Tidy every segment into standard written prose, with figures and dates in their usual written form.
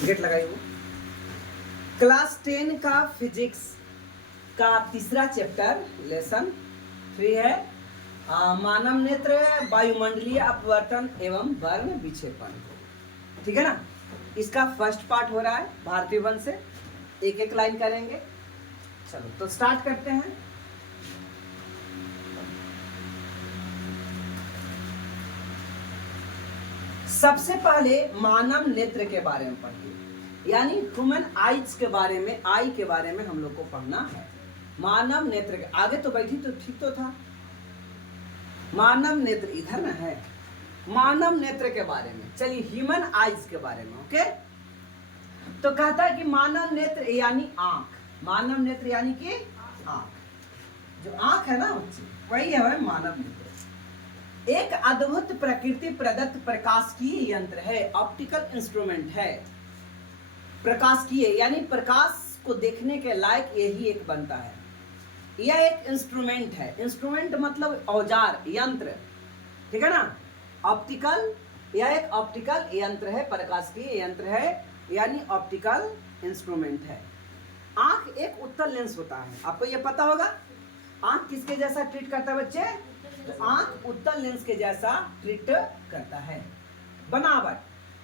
Gate लगाइए। वो class 10 का फिजिक्स का तीसरा चैप्टर लेसन 3 है मानव नेत्र, वायुमंडलीय अपवर्तन एवं वर्ण विक्षेपण। ठीक है ना। इसका फर्स्ट पार्ट हो रहा है भारतीय वन से, एक एक लाइन करेंगे। चलो तो स्टार्ट करते हैं। सबसे पहले मानव नेत्र के बारे में पढ़िए, यानी ह्यूमन आईज के बारे में, आई के बारे में हम लोग को पढ़ना है। मानव नेत्र के आगे तो बैठी तो ठीक तो था। मानव नेत्र इधर ना है। मानव नेत्र के बारे में, चलिए ह्यूमन आईज के बारे में। ओके, तो कहता है कि मानव नेत्र यानी आंख। मानव नेत्र यानी कि आंख, जो आंख है ना वही है मानव नेत्र। एक अद्भुत प्रकृति प्रदत्त प्रकाशिकीय यंत्र है, ऑप्टिकल इंस्ट्रूमेंट है। प्रकाशिकीय यानी प्रकाश को देखने के लायक यही एक बनता है। यह एक इंस्ट्रूमेंट है। इंस्ट्रूमेंट मतलब औजार, यंत्र। ठीक है ना। ऑप्टिकल, यह एक ऑप्टिकल यंत्र है, प्रकाशिकीय यंत्र है, यानी ऑप्टिकल इंस्ट्रूमेंट है। आंख एक उत्तल लेंस होता है, आपको यह पता होगा। आंख किसके जैसा ट्रीट करता है बच्चे? तो आंख उत्तल लेंस के जैसा ट्रीट करता है। बनावट,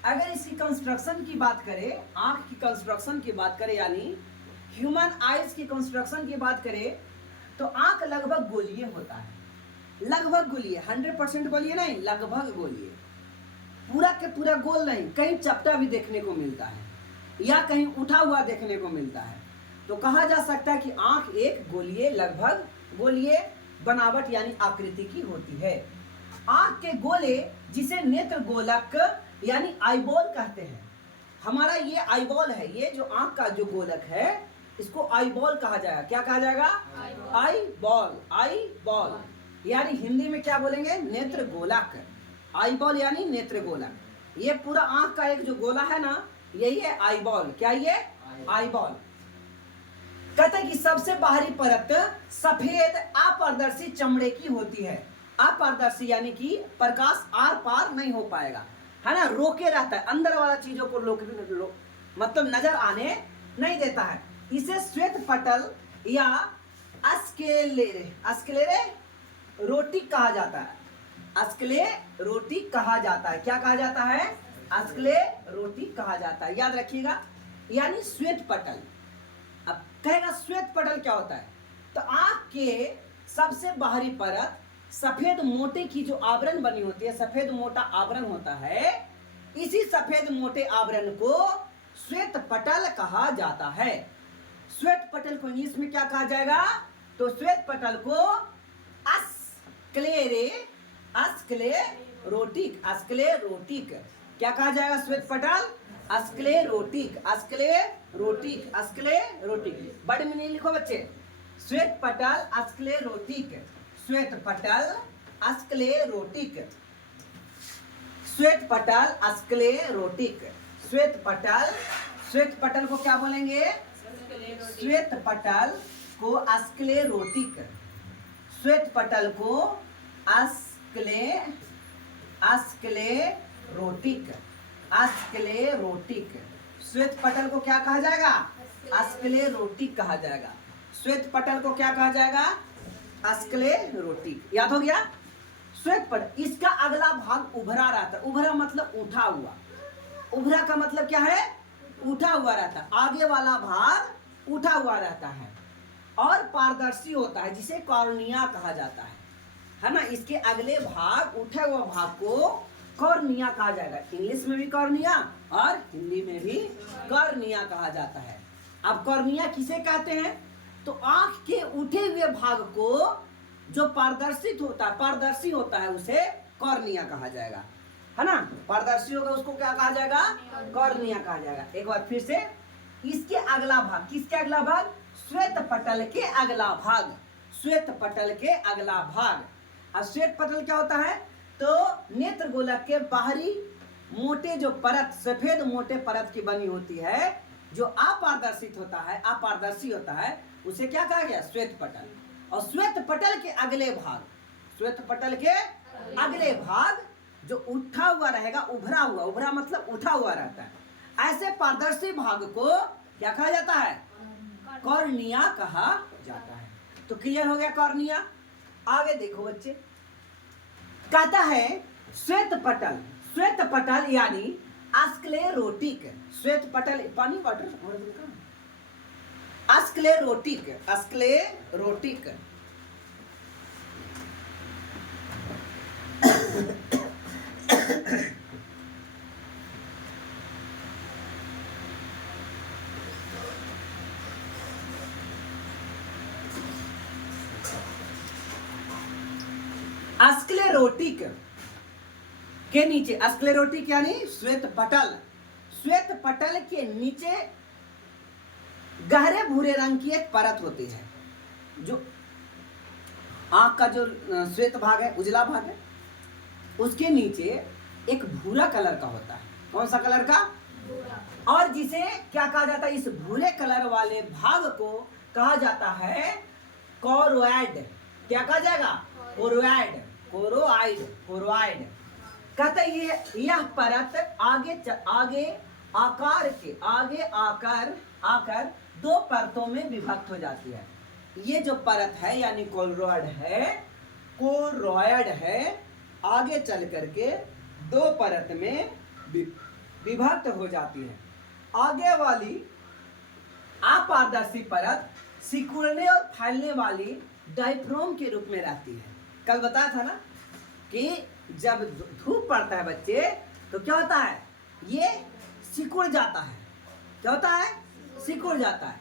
अगर इसकी कंस्ट्रक्शन की बात करें, आंख की कंस्ट्रक्शन की बात करें, यानी ह्यूमन आईज की कंस्ट्रक्शन की बात करें, तो आंख लगभग गोलीय होता है। लगभग गोलीय, 100% गोलीय नहीं, लगभग गोलीय। पूरा के पूरा गोल नहीं, कहीं चपटा भी देखने को मिलता है या कहीं उठा हुआ देखने को मिलता है। तो कहा जा सकता है कि आंख एक गोलीय, लगभग गोलीय बनावट यानी आकृति की होती है। आंख के गोले जिसे नेत्र गोलक यानी आईबॉल कहते हैं। हमारा ये आईबॉल है, ये जो आंख का जो गोलक है इसको आईबॉल कहा जाएगा। क्या कहा जाएगा? आईबॉल। आईबॉल यानी हिंदी में क्या बोलेंगे? नेत्र गोलक। आईबॉल यानी नेत्र गोलक। ये पूरा आंख का एक जो गोला है ना, यही है आईबॉल। क्या ये? आईबॉल। कहते हैं कि सबसे बाहरी परत सफेद अपारदर्शी चमड़े की होती है। अपारदर्शी यानी कि प्रकाश आर पार नहीं हो पाएगा, है ना, रोके रहता है, अंदर वाला चीजों को मतलब नजर आने नहीं देता है। इसे श्वेत पटल या स्क्लेरोटिक कहा जाता है। स्क्लेरोटिक कहा जाता है। क्या कहा जाता है? स्क्लेरोटिक कहा जाता है, याद रखिएगा। यानी श्वेत पटल। अब कहेगा श्वेत पटल क्या होता है? तो आंख के सबसे बाहरी परत सफेद मोटे की जो आवरण बनी होती है, सफेद मोटा आवरण होता है, इसी सफेद मोटे आवरण को श्वेत पटल कहा जाता है। श्वेत पटल को इंग्लिश में क्या कहा जाएगा? तो श्वेत पटल को स्क्लेरोटिक क्या कहा जाएगा? श्वेत पटल स्क्लेरोटिक। बड़े में नहीं लिखो बच्चे। श्वेत पटल स्क्लेरोटिक। श्वेत पटल स्क्लेरोटिक। श्वेत पटल स्क्लेरोटिक। श्वेत पटल को क्या बोलेंगे? श्वेत पटल को स्क्लेरोटिक। श्वेत पटल को स्क्लेरोटिक। श्वेत पटल को क्या कहा जाएगा? स्क्लेरोटिक कहा जाएगा। श्वेत पटल को क्या कहा जाएगा? स्क्लेरोटिक। याद हो गया? श्वेत पटल, इसका अगला भाग उभरा रहता है। उभरा मतलब उठा हुआ। उभरा का मतलब क्या है? उठा हुआ रहता है। आगे वाला भाग उठा हुआ रहता है और पारदर्शी होता है, जिसे कॉर्निया कहा जाता है ना। इसके अगले भाग, उठे हुए भाग को कॉर्निया कहा जाएगा। इंग्लिश में भी कॉर्निया और हिंदी में भी कॉर्निया कहा जाता है। अब कॉर्निया किसे कहते हैं? तो आंख के उठे हुए भाग को जो पारदर्शी होता है उसे कॉर्निया कहा जाएगा, है ना। पारदर्शी होगा उसको क्या कहा जाएगा? कॉर्निया कहा जाएगा। एक बार फिर से, इसके अगला भाग, किसके अगला भाग? श्वेत पटल के अगला भाग। श्वेत पटल के अगला भाग। अब श्वेत पटल क्या होता है? तो नेत्र गोलक के बाहरी मोटे जो परत, सफेद मोटे परत की बनी होती है, जो अपारदर्शी होता है, उसे क्या कहा गया? श्वेत पटल। और श्वेत पटल के अगले भाग जो उठा हुआ रहेगा, उभरा हुआ, उभरा मतलब उठा हुआ रहता है, ऐसे पारदर्शी भाग को क्या कहा जाता है? कॉर्निया कहा जाता है। तो क्लियर हो गया कॉर्निया। आगे देखो बच्चे, कहता है श्वेत पटल, श्वेत पटल यानी स्क्लेरोटिक, श्वेत पटल, पानी वाटर, स्क्लेरोटिक, स्क्लेरोटिक स्क्लेरोटिक के नीचे, स्क्लेरोटिक यानी श्वेत पटल, श्वेत पटल के नीचे गहरे भूरे रंग की एक परत होती है। जो आंख का जो श्वेत भाग है, उजला भाग है, उसके नीचे एक भूरा कलर का होता है। कौन सा कलर का? भूरा। और जिसे क्या कहा जाता है? इस भूरे कलर वाले भाग को कहा जाता है कोरोइड। क्या कहा जाएगा? Choroid, choroid, choroid. कहते ये यह परत आगे आकार के आगे आकर दो परतों में विभक्त हो जाती है। ये जो परत है यानी कोरोइड है, आगे चल करके दो परत में विभक्त हो जाती है। आगे वाली अपारदर्शी परत सिकुड़ने और फैलने वाली डायफ्राम के रूप में रहती है। कल बताया था ना कि जब धूप पड़ता है बच्चे तो क्या होता है? ये सिकुड़ जाता है। क्या होता है? सिकुड़ जाता है।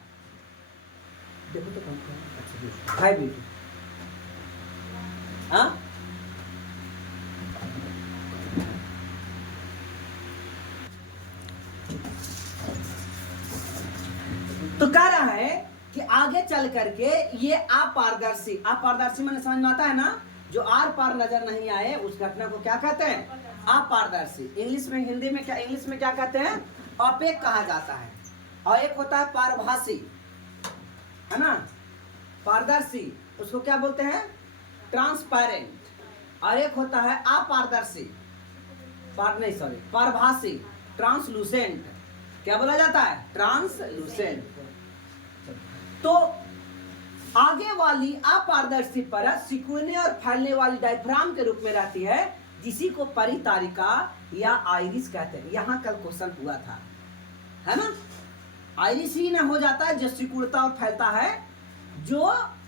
देखो तो कौन अच्छा हाय बेटी, हाँ तो कह रहा है कि आगे चल करके ये अपारदर्शी, अपारदर्शी मैंने समझ में आता है ना, जो आर पार नजर नहीं आए उस घटना को क्या कहते हैं? अपारदर्शी। इंग्लिश में, हिंदी में क्या, इंग्लिश में क्या कहते हैं? ऑपेक कहा जाता है। और एक होता है पारभासी, है ना, पारदर्शी, उसको क्या बोलते हैं? ट्रांसपेरेंट। और एक होता है अपारदर्शी, पारभासी, ट्रांसलूसेंट। क्या बोला जाता है? ट्रांसलूसेंट। तो आगे वाली अपारदर्शी परत सिकुड़ने और फैलने वाली डायफ्राम के रूप में रहती है, जिसी को परितारिका या आइरिस कहते हैं। यहाँ कल क्वेश्चन हुआ था, है ना। आइरिस ही ना हो जाता है जो सिकुड़ता और फैलता है। जो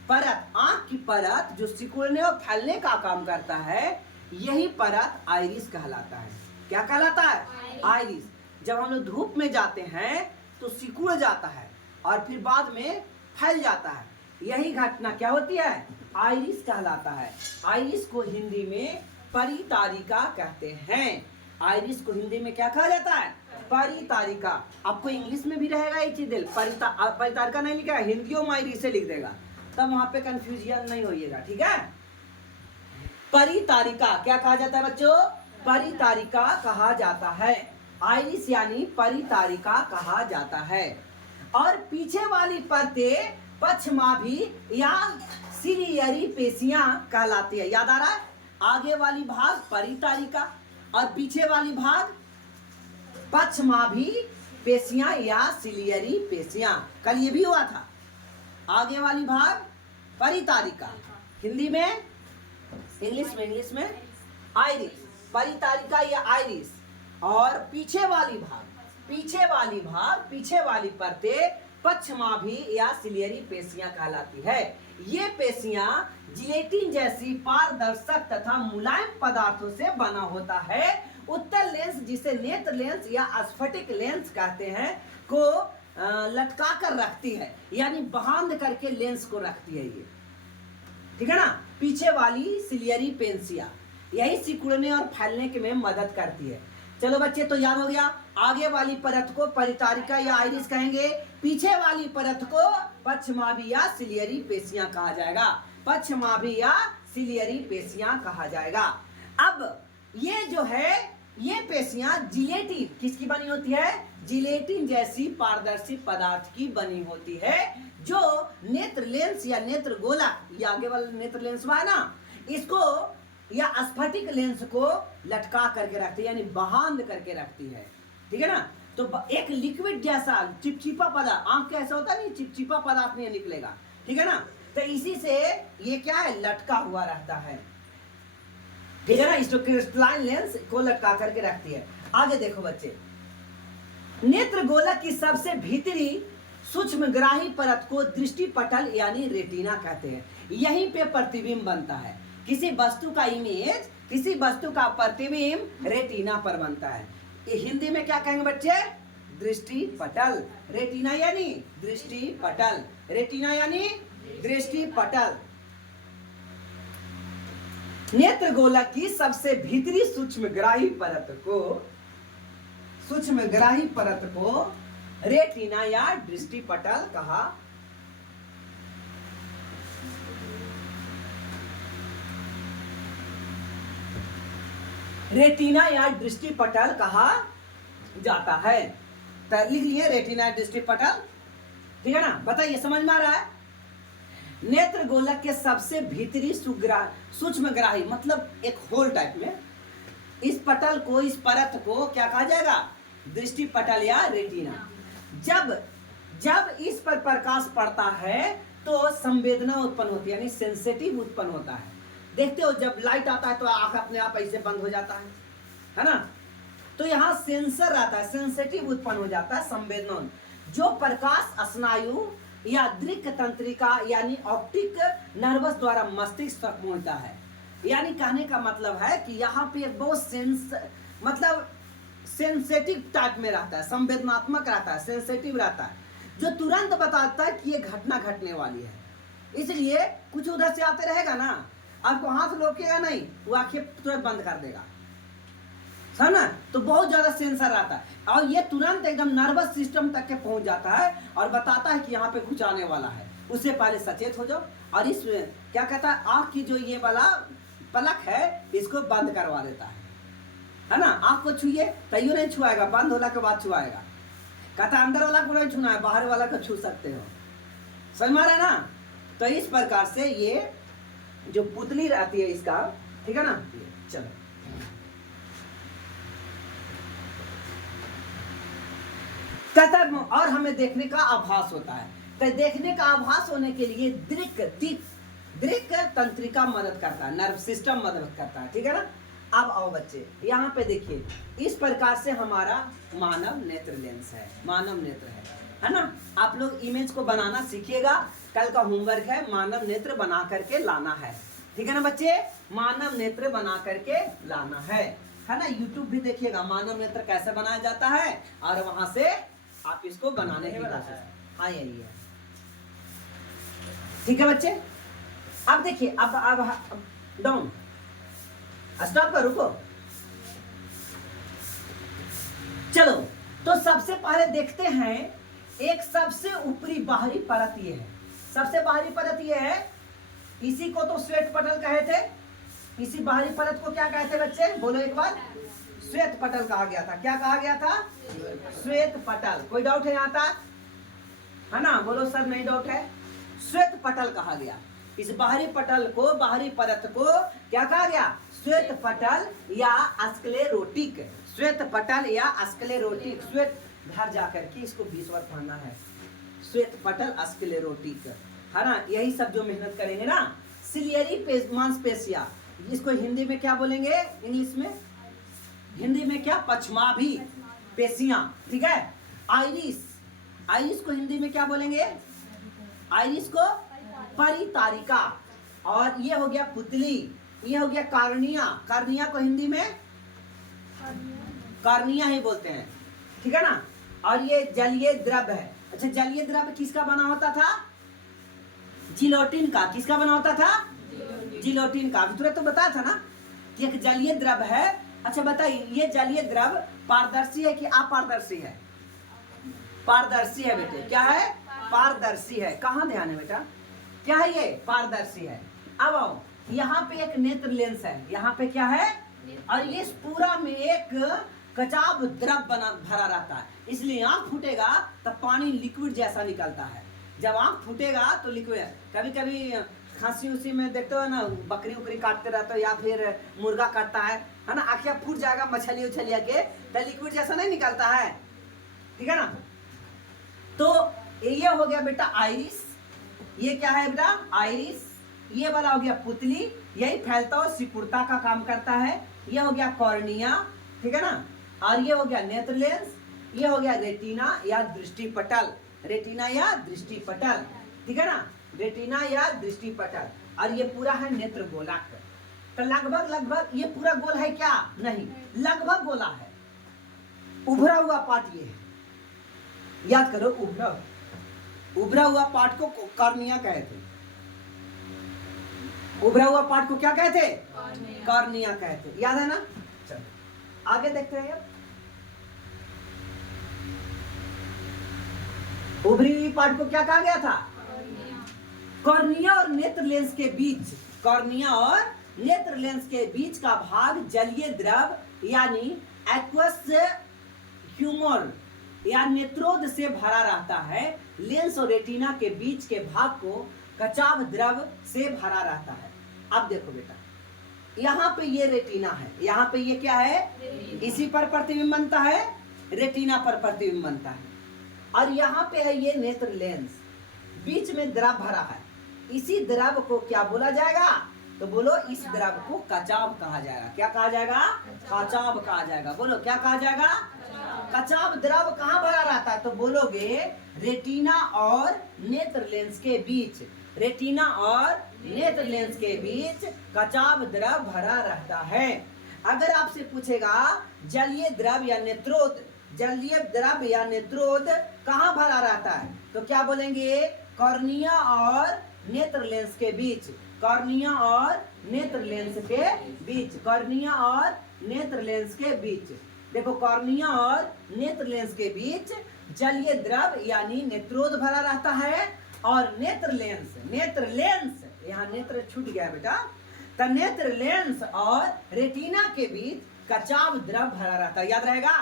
परत, आंख की परत जो सिकुड़ने और फैलने का काम करता है, यही परत आइरिस कहलाता है। क्या कहलाता है? आइरिस। जब हम लोग धूप में जाते हैं तो सिकुड़ जाता है और फिर बाद में फैल जाता है। यही घटना क्या होती है? आइरिस कहलाता है। आइरिस को हिंदी में परितारिका कहते हैं। आइरिस को हिंदी में क्या कहा जाता है? परितारिका। आपको इंग्लिश में भी रहेगा ये चीज, परितारिका नहीं लिखा है, हिंदियों में आइरिस से लिख देगा, तब वहां पे कंफ्यूजन नहीं होइएगा, ठीक है। परितारिका क्या कहा जाता है बच्चों? परितारिका कहा जाता है। आइरिस यानी परितारिका कहा जाता है। और पीछे वाली परतें पक्षमाभी या सिलियरी पेशियां कहलाती है। याद आ रहा है? आगे वाली भाग परितारिका और पीछे वाली भाग पक्षमाभी पेशियां या सिलियरी पेशियां। कल ये भी हुआ था। आगे वाली भाग परितारिका, हिंदी में, इंग्लिश में आइरिस, परितारिका या आइरिस। और पीछे वाली परतें पक्षमाभी या सिलियरी पेशियां कहलाती है। ये पेशियां जिलेटिन जैसी पारदर्शक तथा मुलायम पदार्थों से बना होता है। उत्तल लेंस, जिसे नेत्र लेंस या स्फटिक लेंस कहते हैं, को लटका कर रखती है, यानी बांध करके लेंस को रखती है ये, ठीक है ना। पीछे वाली सिलियरी पेशियां यही सिकुड़ने और फैलने के में मदद करती है। चलो बच्चे, तो याद हो गया। आगे वाली परत को परितारिका या आइरिस कहेंगे, पीछे वाली परत को पक्षमाभी या सिलियरी पेशियां कहा जाएगा। पक्षमाभी या सिलियरी पेशियां कहा जाएगा। अब ये जो है, ये पेशियां जिलेटिन किसकी बनी होती है? जिलेटिन जैसी पारदर्शी पदार्थ की बनी होती है, जो नेत्र लेंस या नेत्र गोला, ये आगे वाला नेत्र लेंस हुआ है ना, इसको या स्फटिक लेंस को लटका करके रखती है, यानी बांध करके रखती है, ठीक है ना। तो एक लिक्विड जैसा चिपचिपा पदार्थ, आंख का ऐसा होता है नहीं, चिपचिपा पदार्थ नहीं निकलेगा, ठीक है ना। तो इसी से ये क्या है, लटका हुआ रहता है, ठीक है ना। इसको क्रिस्टलाइन लेंस को लटका करके रखती है। आगे देखो बच्चे, नेत्र गोलक की सबसे भीतरी सूक्ष्मग्राही परत को दृष्टि पटल यानी रेटिना कहते हैं। यहीं पे प्रतिबिंब बनता है, किसी वस्तु का इमेज, किसी वस्तु का प्रतिबिंब रेटिना पर बनता है। ये हिंदी में क्या कहेंगे बच्चे, दृष्टि पटल। रेटिना यानी दृष्टि पटल, रेटिना यानी दृष्टि पटल। नेत्र गोलक की सबसे भीतरी सूक्ष्मग्राही परत को रेटिना या दृष्टि पटल कहा। रेटिना या दृष्टि पटल कहा जाता है। तो लिख लिए रेटिना दृष्टि पटल, ठीक है ना। बताइए समझ में आ रहा है। नेत्र गोलक के सबसे भीतरी सूक्ष्मग्राही मतलब एक होल टाइप में, इस पटल को, इस परत को क्या कहा जाएगा, दृष्टि पटल या रेटिना। जब इस पर प्रकाश पड़ता है तो संवेदना उत्पन्न होती है, यानी सेंसिटिव उत्पन्न होता है। देखते हो जब लाइट आता है तो आंख अपने आप ऐसे बंद हो जाता है ना। तो यहाँ सेंसर आता है, सेंसिटिव उत्पन्न हो जाता है, संवेदना। जो प्रकाश स्नायु या दृक् तंत्रिका यानी ऑप्टिक नर्वस द्वारा मस्तिष्क तक पहुंचता है। यानी कहने का मतलब है कि यहाँ पे बहुत मतलब सेंसिटिव टाइप में रहता है, संवेदनात्मक रहता है, सेंसिटिव रहता है, जो तुरंत बताता है कि ये घटना घटने वाली है। इसलिए कुछ उधर से आते रहेगा ना, आपको हाथ रोकेगा नहीं, वो आंखें तुरंत बंद कर देगा, समझना। तो बहुत ज्यादा सेंसर रहता है और ये तुरंत एकदम नर्वस सिस्टम तक के पहुंच जाता है और बताता है कि यहाँ पे कुछ आने वाला है। उससे पहले सचेत हो जाओ। और इस क्या कहता है, आंख की जो ये वाला पलक है इसको बंद करवा देता है ना। आंख को छुइए, तैयो नहीं छुआएगा, बंद होला के बाद छुआएगा। कहता अंदर वाला को नहीं छूना है, बाहर वाला को छू सकते हो, समझ में आ रहा है ना। तो इस प्रकार से ये जो पुतली रहती है इसका, ठीक है ना। चलो कहता और हमें देखने का आभास होता है। तो देखने का आभास होने के लिए दृक् तंत्रिका मदद करता है, नर्व सिस्टम मदद करता है, ठीक है ना। अब आओ बच्चे, यहाँ पे देखिए, इस प्रकार से हमारा मानव नेत्र लेंस है, मानव नेत्र है ना। आप लोग इमेज को बनाना सीखिएगा, कल का होमवर्क है, मानव नेत्र बना करके लाना है, ठीक है ना बच्चे। मानव नेत्र बना करके लाना है ना। यूट्यूब भी देखिएगा मानव नेत्र कैसे बनाया जाता है और वहां से आप इसको बनाने की कोशिश। हाँ यही है, ठीक है बच्चे। अब देखिए, अब डाउन स्टॉप पर रुको। चलो तो सबसे पहले देखते हैं, एक सबसे ऊपरी बाहरी परत ये है, सबसे बाहरी परत ये है। इसी को तो श्वेत पटल कहे थे। इसी बाहरी परत को क्या कहते बच्चे, बोलो एक बार। श्वेत पटल कहा गया था। क्या कहा गया था, श्वेत पटल। कोई डाउट है यहाँ तक, है ना। बोलो सर नहीं डाउट है। श्वेत पटल कहा गया। इस बाहरी पटल को, बाहरी परत को क्या कहा गया, श्वेत पटल या स्क्लेरोटिक। श्वेत पटल या स्क्लेरोटिक। श्वेत घर जाकर के इसको 20 बार पढ़ना है, श्वेत पटल स्क्लेरोटिक, है ना। यही सब जो मेहनत करेंगे ना। सिलियरी मांसपेशिया, इसको हिंदी में क्या बोलेंगे, इंग्लिश में, हिंदी में क्या, पछमाभी पेशियां, ठीक है। आइरिस, आइरिस को हिंदी में क्या बोलेंगे, आइरिस को परितारिका। और ये हो गया पुतली, ये हो गया कार्निया। कार्निया को हिंदी में कार्निया ही बोलते हैं, ठीक है ना। और ये जलीय द्रव है। अच्छा, जलीय द्रव किसका बना होता था, जिलोटिन का। किसका बना होता था, जिलोटिन का। तुरंत तो बताया था ना कि एक जलीय द्रव है। अच्छा बताइए, ये जलीय द्रव पारदर्शी है कि अपारदर्शी है, पारदर्शी है बेटे। क्या है, पारदर्शी है। कहाँ ध्यान है बेटा, क्या है ये, पारदर्शी है। अब आओ, यहाँ पे एक नेत्र लेंस है, यहाँ पे क्या है, और ये पूरा में एक कचाब द्रव बना भरा रहता है। इसलिए आँख फूटेगा तब पानी लिक्विड जैसा निकलता है। जब आँख फूटेगा तो लिक्विड, कभी कभी खांसी उसी में देखते हो ना, बकरी उकरी काटते रहते हो या फिर मुर्गा काटता है ना, आखिया फूट जाएगा मछली उछलिया के, तो लिक्विड जैसा नहीं निकलता है, ठीक है ना। तो ये हो गया बेटा आइरिस, ये क्या है बेटा आइरिस, ये वाला हो गया पुतली, यही फैलता और सिकुड़ता का काम करता है। ये हो गया कॉर्निया, ठीक है ना, और ये हो गया नेत्र लेंस, ये हो गया रेटिना या दृष्टि पटल, रेटिना या दृष्टि पटल, ठीक है ना, रेटिना या दृष्टि पटल। और ये पूरा है नेत्र गोलक। तो लगभग ये पूरा गोल है क्या? नहीं, लगभग गोला है। उभरा हुआ पार्ट ये है, याद करो, उभरा हुआ पार्ट को कॉर्निया कहते, उभरा हुआ पार्ट को क्या कहते? कॉर्निया कहते, याद है ना। चलो आगे देखते हैं। उभरी हुई पार्ट को क्या कहा गया था? कॉर्निया और नेत्र लेंस के बीच, कॉर्निया और नेत्र लेंस के बीच का भाग जलीय द्रव यानी एक्वस ह्यूमर या नेत्रोद से भरा रहता है। लेंस और रेटिना के बीच के भाग को कचाव द्रव से भरा रहता है। अब देखो बेटा, यहाँ पे ये रेटिना है, यहाँ पे ये क्या है? इसी पर प्रतिबिंब बनता है, रेटिना पर प्रतिबिंब बनता है। और यहाँ पे है ये नेत्र लेंस, बीच में द्रव भरा है। इसी द्रव को क्या बोला जाएगा? तो बोलो, इस द्रव को कचाव कहा जाएगा। क्या कहा जाएगा? कचाव कहा जाएगा। बोलो क्या कहा जाएगा? कचाव द्रव कहाँ भरा रहता है? तो बोलोगे रेटिना और नेत्र लेंस के बीच, रेटिना और नेत्र लेंस के बीच कचाव द्रव भरा रहता है। अगर आपसे पूछेगा जलीय द्रव या नेत्रोद, जलीय द्रव या नेत्रोद कहाँ भरा रहता है, तो क्या बोलेंगे? कॉर्निया और नेत्र लेंस के बीच, कॉर्निया और नेत्र लेंस के बीच, कॉर्निया और नेत्र लेंस के बीच। देखो, कॉर्निया और नेत्र लेंस के बीच जलीय द्रव यानी नेत्रोद भरा रहता है, और नेत्र लेंस, नेत्र लेंस, यहाँ नेत्र छूट गया बेटा, तो नेत्र लेंस और रेटिना के बीच कचाव द्रव भरा रहता है। याद रहेगा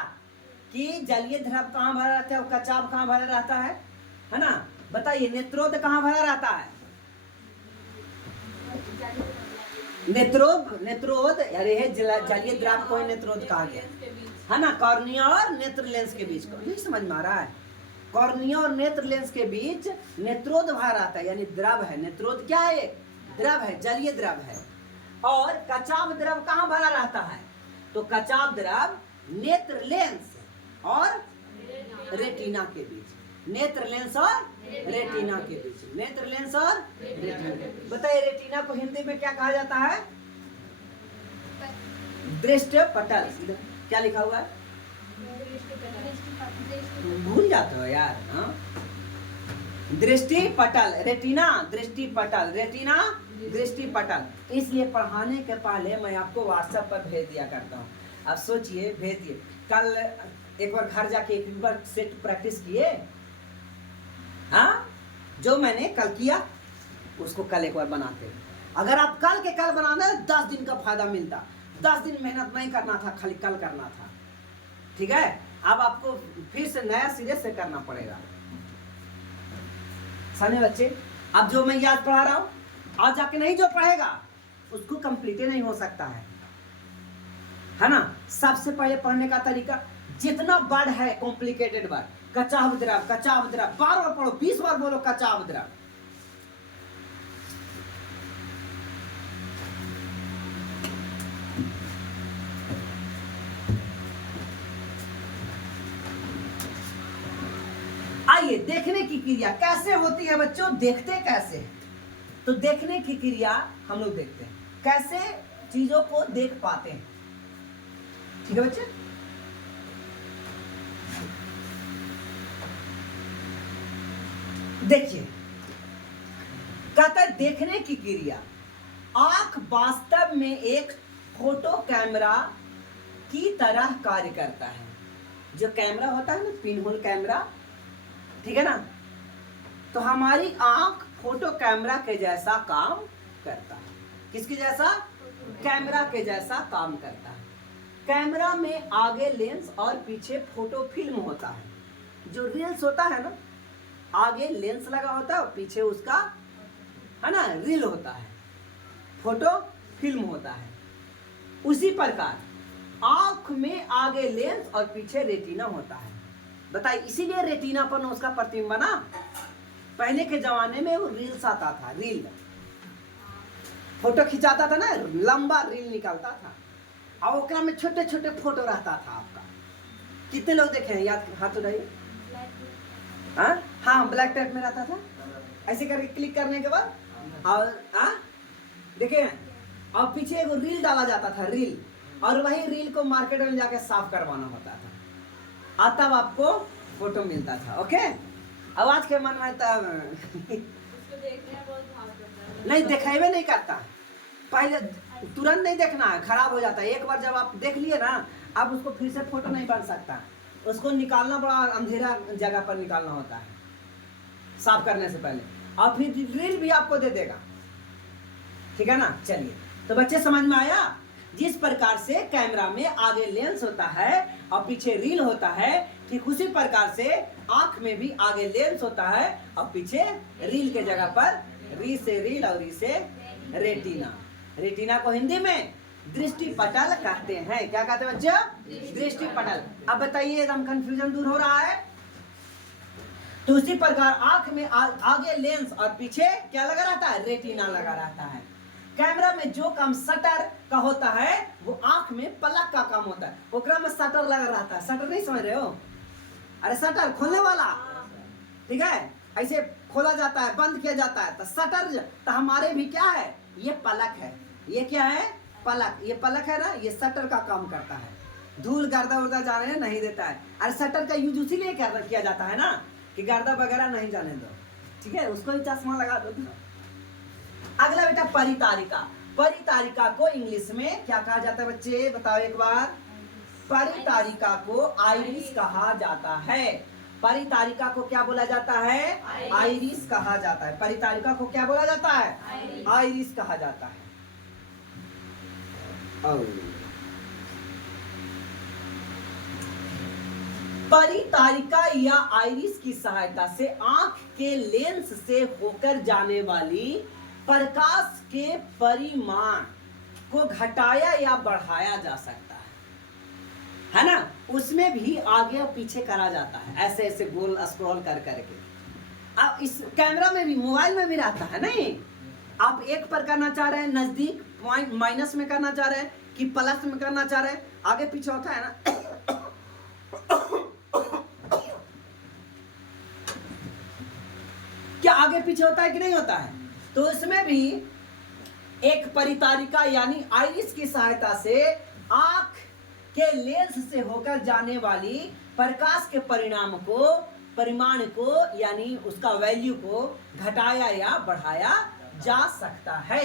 कि जलीय द्रव कहाँ भरा रहता है और कचाव कहाँ भरा रहता है ना। बताइए, नेत्रोद कहाँ भरा रहता है? नेत्रोद अरे है जलीय द्रव को नेत्रोद कहा गया है ना, कॉर्निया और नेत्र लेंस के बीच को, यही समझ में आ रहा है। कॉर्निया और नेत्र लेंस के बीच नेत्रोद भरा रहता है, यानी द्रव है। नेत्रोद क्या है? द्रव है, जलीय द्रव है। और कचाव द्रव कहाँ भरा रहता है? तो कचाव द्रव नेत्र लेंस और रेटिना के बीच, नेत्र लेंस और रेटिना के बीच, नेत्र लेंस और रेटिना। बताइए, रेटिना को हिंदी में क्या कहा जाता है? दृष्टि पटल। क्या लिखा हुआ है? भूल जाते हो यार। हाँ, दृष्टि पटल, रेटिना दृष्टि पटल, रेटिना दृष्टि पटल। इसलिए पढ़ाने के पहले मैं आपको व्हाट्सएप पर भेज दिया करता हूँ। अब सोचिए, भेज दिए, कल एक बार घर जाके एक बार सेट प्रैक्टिस किए। हाँ, जो मैंने कल किया उसको कल एक बार बनाते। अगर आप कल के कल बनाना, 10 दिन का फायदा मिलता। 10 दिन मेहनत नहीं करना था, खाली कल करना था, ठीक है। अब आपको फिर से नया सिरे से करना पड़ेगा। समझे बच्चे? अब जो मैं याद पढ़ा रहा हूँ, आज जाके नहीं जो पढ़ेगा उसको कंप्लीट नहीं हो सकता है ना। सबसे पहले पढ़ने का तरीका, जितना वर्ड है कॉम्प्लिकेटेड वर्ड, कचाव द्रव, कचाव द्रव, बार बार पढ़ो, 20 बार बोलो कचाव द्रव। आइए, देखने की क्रिया कैसे होती है बच्चों? देखते कैसे हैं? तो देखने की क्रिया हम लोग देखते हैं, कैसे चीजों को देख पाते हैं, ठीक है बच्चे। देखिए, कहता है देखने की क्रिया, आंख वास्तव में एक फोटो कैमरा की तरह कार्य करता है। जो कैमरा होता है ना, पिनहोल कैमरा, ठीक है ना, तो हमारी आंख फोटो कैमरा के जैसा काम करता है। किसके जैसा? कैमरा के जैसा काम करता है। कैमरा में आगे लेंस और पीछे फोटो फिल्म होता है। जो रील्स होता है ना, आगे लेंस लगा होता है और पीछे उसका है ना, रील होता है, फोटो फिल्म होता है। उसी प्रकार आंख में आगे लेंस और पीछे रेटिना होता है। बताइए, इसीलिए रेटिना पर उसका प्रतिबिंब बना। पहले के जमाने में वो रील्स आता था, रील फोटो खिंचाता था ना, लंबा रील निकलता था और ओकरा में छोटे छोटे फोटो रहता था आपका। कितने लोग देखे हैं, याद हाथ उठाइए। हाँ, ब्लैक टाइप में रहता था, ऐसे करके क्लिक करने के बाद और देखिए, और पीछे एक रील डाला जाता था, रील, और वही रील को मार्केट में जाके साफ करवाना होता था, तब आपको फोटो मिलता था। ओके, आवाज के मन में तब नहीं दिखाई नहीं करता, पहले तुरंत नहीं देखना है, खराब हो जाता है। एक बार जब आप देख लिए ना, अब उसको फिर से फोटो नहीं बन सकता, उसको निकालना बड़ा अंधेरा जगह पर निकालना होता है साफ करने से पहले, और फिर रील भी आपको दे देगा। ठीक है ना। चलिए, तो बच्चे समझ में आया। जिस प्रकार से कैमरा में आगे लेंस होता है और पीछे रील होता है, ठीक उसी प्रकार से आंख में भी आगे लेंस होता है और पीछे रील के जगह पर री से रील और री से रेटिना। रेटिना को हिंदी में दृष्टि पटल कहते हैं। क्या कहते हैं बच्चे? दृष्टि पटल। अब बताइए, एकदम कंफ्यूजन दूर हो रहा है। तो उसी प्रकार आंख में आगे लेंस और पीछे क्या लगा रहता है? रेटिना लगा रहता है। कैमरा में जो काम शटर का होता है वो आंख में पलक का काम होता है, ओकरा में शटर लगा रहता है। शटर नहीं समझ रहे हो? अरे शटर खोलने वाला, ठीक है, ऐसे खोला जाता है, बंद किया जाता है। तो शटर तो हमारे भी क्या है? ये पलक है। ये क्या है? पलक। ये पलक है ना, ये शटर का काम करता है। धूल गर्दा उर्दा जाने नहीं देता है। अरे शटर का यूज इसीलिए किया जाता है ना कि गर्दा वगैरह नहीं जाने दो। ठीक है, उसको भी चश्मा लगा दो। अगला बेटा परितारिका। परितारिका को इंग्लिश में क्या कहा जाता है बच्चे? बताओ एक बार। परितारिका को आइरिस कहा जाता है। परितारिका को क्या बोला जाता है? आइरिस कहा जाता है। परितारिका को क्या बोला जाता है? आइरिस कहा जाता है। परितारिका या आइरिस की सहायता से आंख के लेंस से होकर जाने वाली प्रकाश के परिमाण को घटाया या बढ़ाया जा सकता है ना। उसमें भी आगे और पीछे करा जाता है, ऐसे ऐसे गोल स्क्रॉल कर करके। अब इस कैमरा में भी, मोबाइल में भी रहता है। नहीं, आप एक पर करना चाह रहे हैं, नजदीक पॉइंट माइनस में करना चाह रहे हैं कि प्लस में करना चाह रहे हैं, आगे पीछे होता है ना। क्या आगे पीछे होता है कि नहीं होता है? तो इसमें भी एक परितारिका यानी आइरिस की सहायता से आंख के लेंस से होकर जाने वाली प्रकाश के परिमाण को यानी उसका वैल्यू को घटाया या बढ़ाया जा सकता है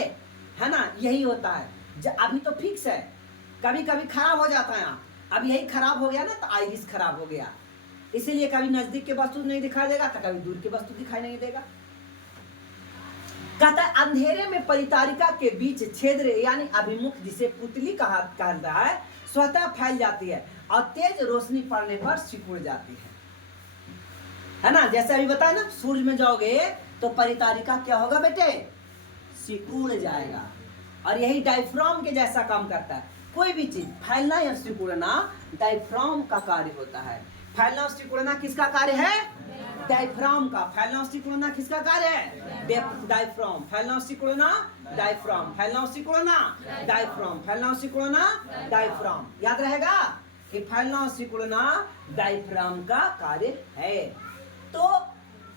ना। यही होता है। अभी तो फिक्स है, कभी कभी खराब हो जाता है। अब यही खराब हो गया ना, तो आइरिस खराब हो गया, इसीलिए कभी नजदीक के वस्तु नहीं दिखाई देगा तो कभी दूर के वस्तु दिखाई नहीं देगा। कहता है अंधेरे में परितारिका के बीच छिद्र यानी अभिमुख, जिसे पुतली कहता है, स्वतः फैल जाती है और तेज रोशनी पड़ने पर सिकुड़ जाती है ना। जैसे अभी बताया ना, सूरज में जाओगे तो परितारिका क्या होगा बेटे? सिकुड़ जाएगा। और यही डायफ्राम के जैसा काम करता है। कोई भी चीज फैलना या सिकुड़ना डायफ्राम का कार्य होता है। फैलना और सिकुड़ना किसका कार्य है? डायफ्राम का। फैलना और सिकुड़ना किसका कार्य है? डायफ्राम। फैलना और सिकुड़ना डायफ्राम। फैलना और सिकुड़ना डायफ्राम। फैलना और सिकुड़ना डायफ्राम। याद रहेगा कि फैलना और सिकुड़ना डायफ्राम का कार्य है। तो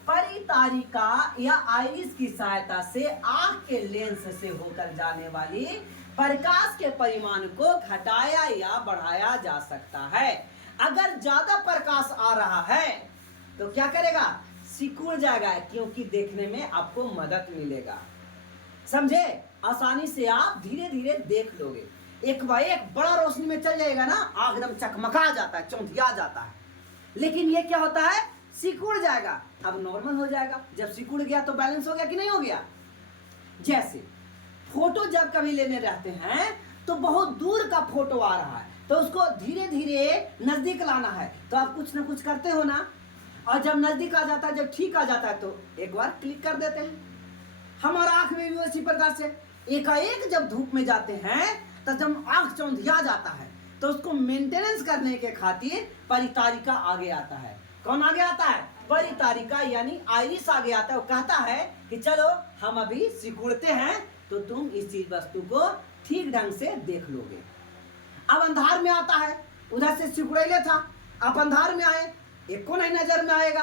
परितारिका या आइरिस की सहायता से आंख के लेंस से होकर जाने वाली प्रकाश के परिमाण को घटाया या बढ़ाया जा सकता है। अगर ज्यादा प्रकाश आ रहा है तो क्या करेगा? सिकुड़ जाएगा, क्योंकि देखने में आपको मदद मिलेगा। समझे? आसानी से आप धीरे धीरे देख लोगे। एक बार एक बड़ा रोशनी में चल जाएगा ना, आग एकदम चकमका जाता है, चौंधिया जाता है। लेकिन ये क्या होता है? सिकुड़ जाएगा, अब नॉर्मल हो जाएगा। जब सिकुड़ गया तो बैलेंस हो गया कि नहीं हो गया? जैसे फोटो जब कभी लेने रहते हैं तो बहुत दूर का फोटो आ रहा है, तो उसको धीरे धीरे नजदीक लाना है, तो आप कुछ ना कुछ करते हो ना। और जब नजदीक आ जाता है, जब ठीक आ जाता है, तो एक बार क्लिक कर देते हैं, हमारा आंख में भी उसी प्रकार से एकाएक जब धूप में जाते हैं तो जब आंख चौंधिया जाता है तो उसको मेंटेनेंस करने के खातिर परितारिका आगे आता है। कौन आगे आता है? परितारिका यानी आइरिस आगे आता है। वो कहता है कि चलो हम अभी सिकुड़ते हैं तो तुम इस चीज वस्तु को ठीक ढंग से देख लोगे। अब अंधार में आता है, उधर से सिकुड़ेले था, अब अंधार में आए, एक को नहीं नजर में आएगा,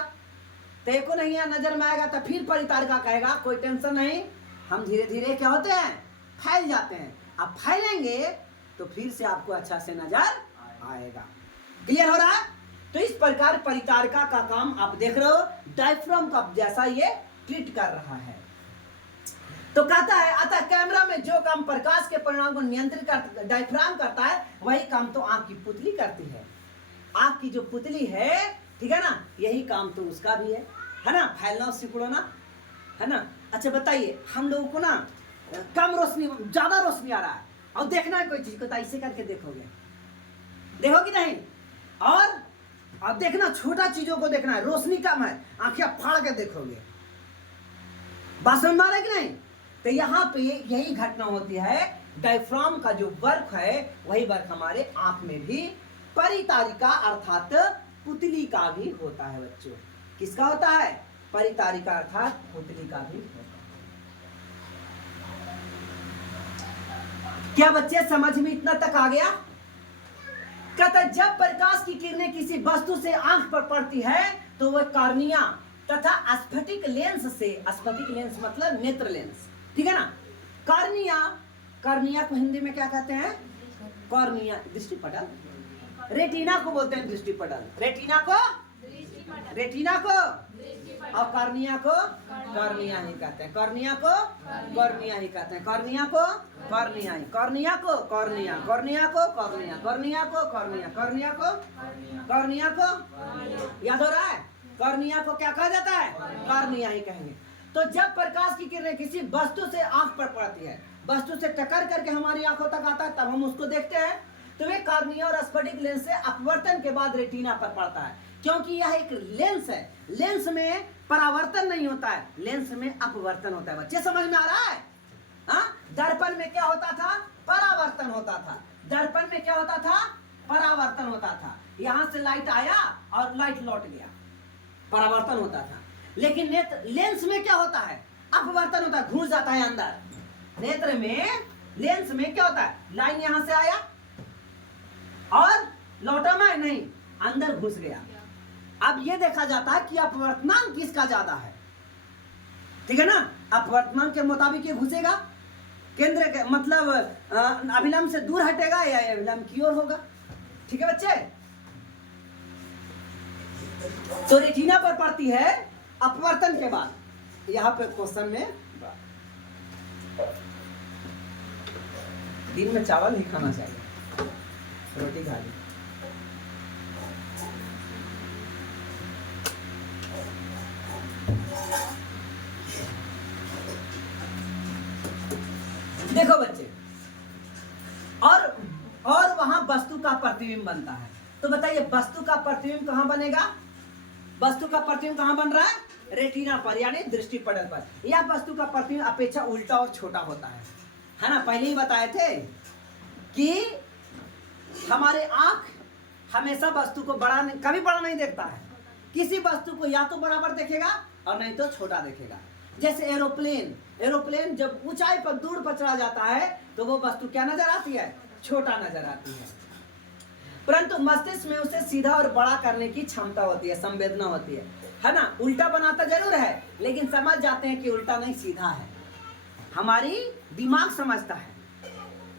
तो एक को नहीं नजर में आएगा तो फिर परितारिका कहेगा कोई टेंशन नहीं, हम धीरे धीरे क्या होते हैं, फैल जाते हैं। अब फैलेंगे तो फिर से आपको अच्छा से नजर आएगा। क्लियर हो रहा है? तो इस प्रकार परितारिका का काम आप देख रहे हो, डायफ्राम का जैसा ये ट्रीट कर रहा है। तो कहता है अतः कैमरा में जो काम प्रकाश के परिणाम को नियंत्रित कर डायफ्राम करता है, वही काम तो आंख की पुतली करती है। आंख की जो पुतली है, ठीक है ना, यही काम तो उसका भी है ना, फैलना सिकुड़ना, है ना। अच्छा बताइए, हम लोगों को ना कम रोशनी, ज्यादा रोशनी आ रहा है और देखना है कोई चीज को, तो ऐसे करके देखोगे, देखोगे नहीं, और अब देखना छोटा चीजों को देखना है, रोशनी कम है, आंखें फाड़ के देखोगे। बात समझ में आ रहा है कि नहीं? तो यहाँ पे यही घटना होती है, डायफ्राम का जो वर्क है वही वर्क हमारे आंख में भी परितारिका अर्थात पुतली का भी होता है। बच्चों, किसका होता है? परितारिका अर्थात पुतली का भी होता है। क्या बच्चे समझ में इतना तक आ गया? कहता जब प्रकाश की किरणें किसी वस्तु से आंख पर पड़ती है तो वह कॉर्निया तथा स्फटिक लेंस से, स्फटिक लेंस मतलब नेत्र लेंस, ठीक है ना। कॉर्निया को हिंदी में क्या कहते हैं? कॉर्निया दृष्टिपटल, रेटिना को बोलते हैं दृष्टिपटल, रेटिना को और कॉर्निया को कॉर्निया ही कहते हैं, कॉर्निया को कॉर्निया ही कहते हैं, कॉर्निया को कॉर्निया ही, कॉर्निया को कॉर्निया, कॉर्निया को कॉर्निया, कॉर्निया को कॉर्निया, कॉर्निया को कॉर्निया को, याद हो रहा है? कॉर्निया को क्या कहा जाता है? कॉर्निया ही कहेंगे। तो जब प्रकाश की किरणें किसी वस्तु से आंख पर पड़ती है, वस्तु से टक्कर करके हमारी आंखों तक आता है, तब हम उसको देखते हैं, तो वे कॉर्निया और स्फटिक लेंस से अपवर्तन के बाद रेटिना पर पड़ता है। क्योंकि यह एक लेंस है, लेंस में परावर्तन नहीं होता है, लेंस में अपवर्तन होता है। बच्चे समझ में आ रहा है? दर्पण में क्या होता था? परावर्तन होता था। दर्पण में क्या होता था? परावर्तन होता था। यहां से लाइट आया और लाइट लौट गया, परावर्तन होता था। लेकिन लेंस में क्या होता है? अपवर्तन होता है, घुस जाता है अंदर। नेत्र में, लेंस में क्या होता है? लाइन यहां से आया और लौटा में नहीं, अंदर घुस गया। अब ये देखा जाता है कि अपवर्तनांक किसका ज्यादा है, ठीक है ना। अपवर्तनांक के मुताबिक ये घुसेगा, केंद्र के मतलब अभिलंब से दूर हटेगा या अभिलंब की ओर होगा, ठीक है बच्चे। तो रेटिना पर पड़ती है अपवर्तन के बाद। यहाँ पे क्वेश्चन में दिन में चावल ही खाना चाहिए, रोटी खा ली। देखो बच्चे, और वहां वस्तु का प्रतिबिंब बनता है। तो बताइए वस्तु का प्रतिबिंब कहां बनेगा? वस्तु का प्रतिबिंब कहां बन रहा है? रेटिना पर, यानी दृष्टिपटल पर। यह वस्तु का प्रतिबिंब अपेक्षा उल्टा और छोटा होता है ना। पहले ही बताए थे कि हमारे आंख हमेशा वस्तु को कभी बड़ा नहीं देखता है। किसी वस्तु को या तो बराबर देखेगा और नहीं तो छोटा देखेगा। जैसे एरोप्लेन जब ऊंचाई पर दूर पर चला जाता है तो वो वस्तु क्या नजर आती है? छोटा नजर आती है। परंतु मस्तिष्क में उसे सीधा और बड़ा करने की क्षमता होती है, संवेदना होती है ना। उल्टा बनाता जरूर है, लेकिन समझ जाते हैं कि उल्टा नहीं सीधा है। हमारी दिमाग समझता है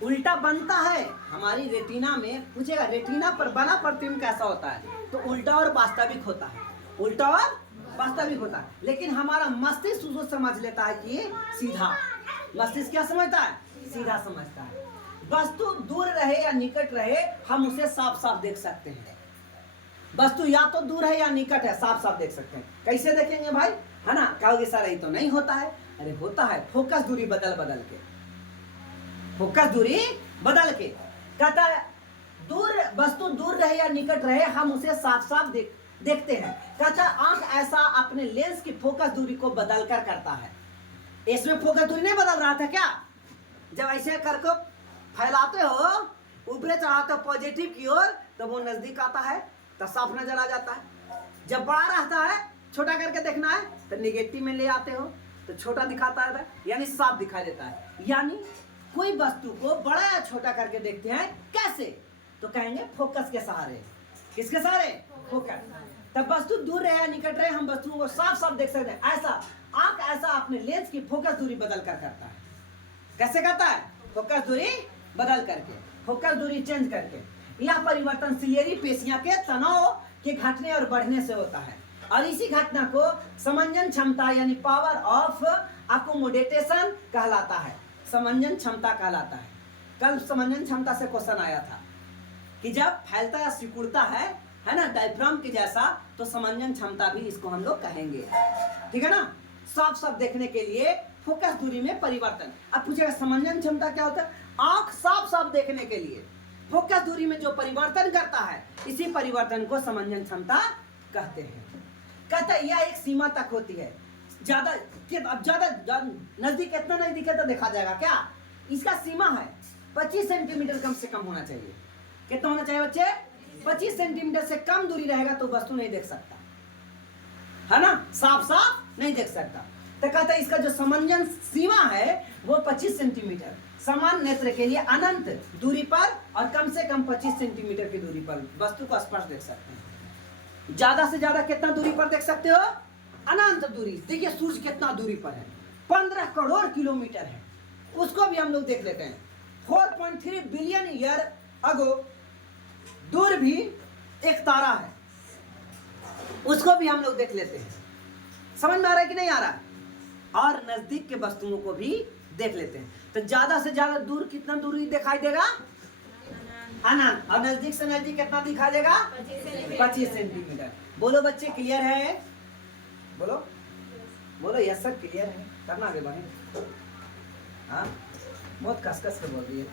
उल्टा बनता है। हमारी रेटिना में पूछेगा रेटिना पर बना प्रतिबिंब कैसा होता है, तो उल्टा और वास्तविक होता है, उल्टा और वास्तविक होता है। लेकिन हमारा मस्तिष्क उसको समझ लेता है कि सीधा। मस्तिष्क क्या समझता है? सीधा समझता है। वस्तु दूर रहे या निकट रहे, हम उसे साफ साफ देख सकते हैं। वस्तु या तो दूर है या निकट है, साफ साफ देख सकते हैं। कैसे देखेंगे भाई, है ना? कहोगे सर ये तो नहीं होता है। अरे होता है, फोकस दूरी बदल के, फोकस दूरी बदल के। कहता है वस्तु दूर रहे या निकट रहे, हम उसे साफ साफ देखते हैं। कहता है आंख ऐसा अपने लेंस की फोकस दूरी को बदल कर करता है। इसमें फोकस दूरी नहीं बदल रहा था क्या? जब ऐसे करके फैलाते हो, ऊपरे चढ़ाते हो पॉजिटिव की ओर, तो वो नजदीक आता है तो साफ नजर आ जाता है। जब बड़ा रहता है, छोटा करके देखना है तो निगेटिव में ले आते हो तो छोटा दिखाता है, यानी साफ दिखाई देता है। यानी कोई वस्तु को बड़ा या छोटा करके देखते हैं कैसे? तो कहेंगे फोकस के सहारे। किसके सहारे? फोकस। तब वस्तु दूर रहे या निकट रहे, हम वस्तुओं को साफ साफ देख सकते हैं। ऐसा आंख ऐसा अपने लेंस की फोकस दूरी बदल कर करता है। कैसे करता है? फोकस दूरी बदल करके, फोकस दूरी चेंज करके। यह परिवर्तन सिलियरी पेशियां के तनाव के घटने और बढ़ने से होता है, और इसी घटना को समंजन क्षमता यानी पावर ऑफ अकोमोडेटेशन कहलाता है। समंजन क्षमता कहलाता है। कल समंजन क्षमता से क्वेश्चन आया था कि जब फैलता या सिकुड़ता है ना, डायफ्राम के जैसा, तो समंजन क्षमता भी इसको हम लोग कहेंगे। ठीक है ना? साफ साफ देखने के लिए फोकस दूरी में परिवर्तन। अब पूछेगा समंजन क्षमता क्या होता है? आंख साफ साफ देखने के लिए फोकस दूरी में जो परिवर्तन करता है, इसी परिवर्तन को समंजन क्षमता कहते हैं। कहता है यह एक सीमा तक होती है। ज्यादा अब ज्यादा नजदीक, इतना नजदीक है तो देखा जाएगा क्या? इसका सीमा है 25 सेंटीमीटर कम से कम होना चाहिए। कितना होना चाहिए बच्चे? 25 सेंटीमीटर से कम दूरी रहेगा तो वस्तु नहीं देख सकता, है ना? साफ साफ नहीं देख सकता। तो कहता है इसका जो समंजन सीमा है वो 25 सेंटीमीटर, समान नेत्र के लिए अनंत दूरी पर और कम से कम 25 सेंटीमीटर की दूरी पर वस्तु को स्पर्श देख सकते हैं। ज्यादा से ज्यादा कितना दूरी पर देख सकते हो? अनंत दूरी। देखिए सूरज कितना दूरी पर है, 15 करोड़ किलोमीटर है, उसको भी हम लोग देख लेते हैं। 4.3 बिलियन ईयर अगो दूर भी एक तारा है, उसको भी हम लोग देख लेते हैं। समझ में आ रहा है कि नहीं आ रहा? और नजदीक के वस्तुओं को भी देख लेते हैं। तो ज्यादा से ज्यादा दूर कितना दूरी दिखाई देगा? अनंत। और नजदीक से नजदीक कितना दिखाई देगा? 25 सेंटीमीटर। बोलो बच्चे, क्लियर है? बोलो बोलो, यस सर क्लियर है। करना आगे बढ़े। हाँ, बहुत कसकस के बोल रही है।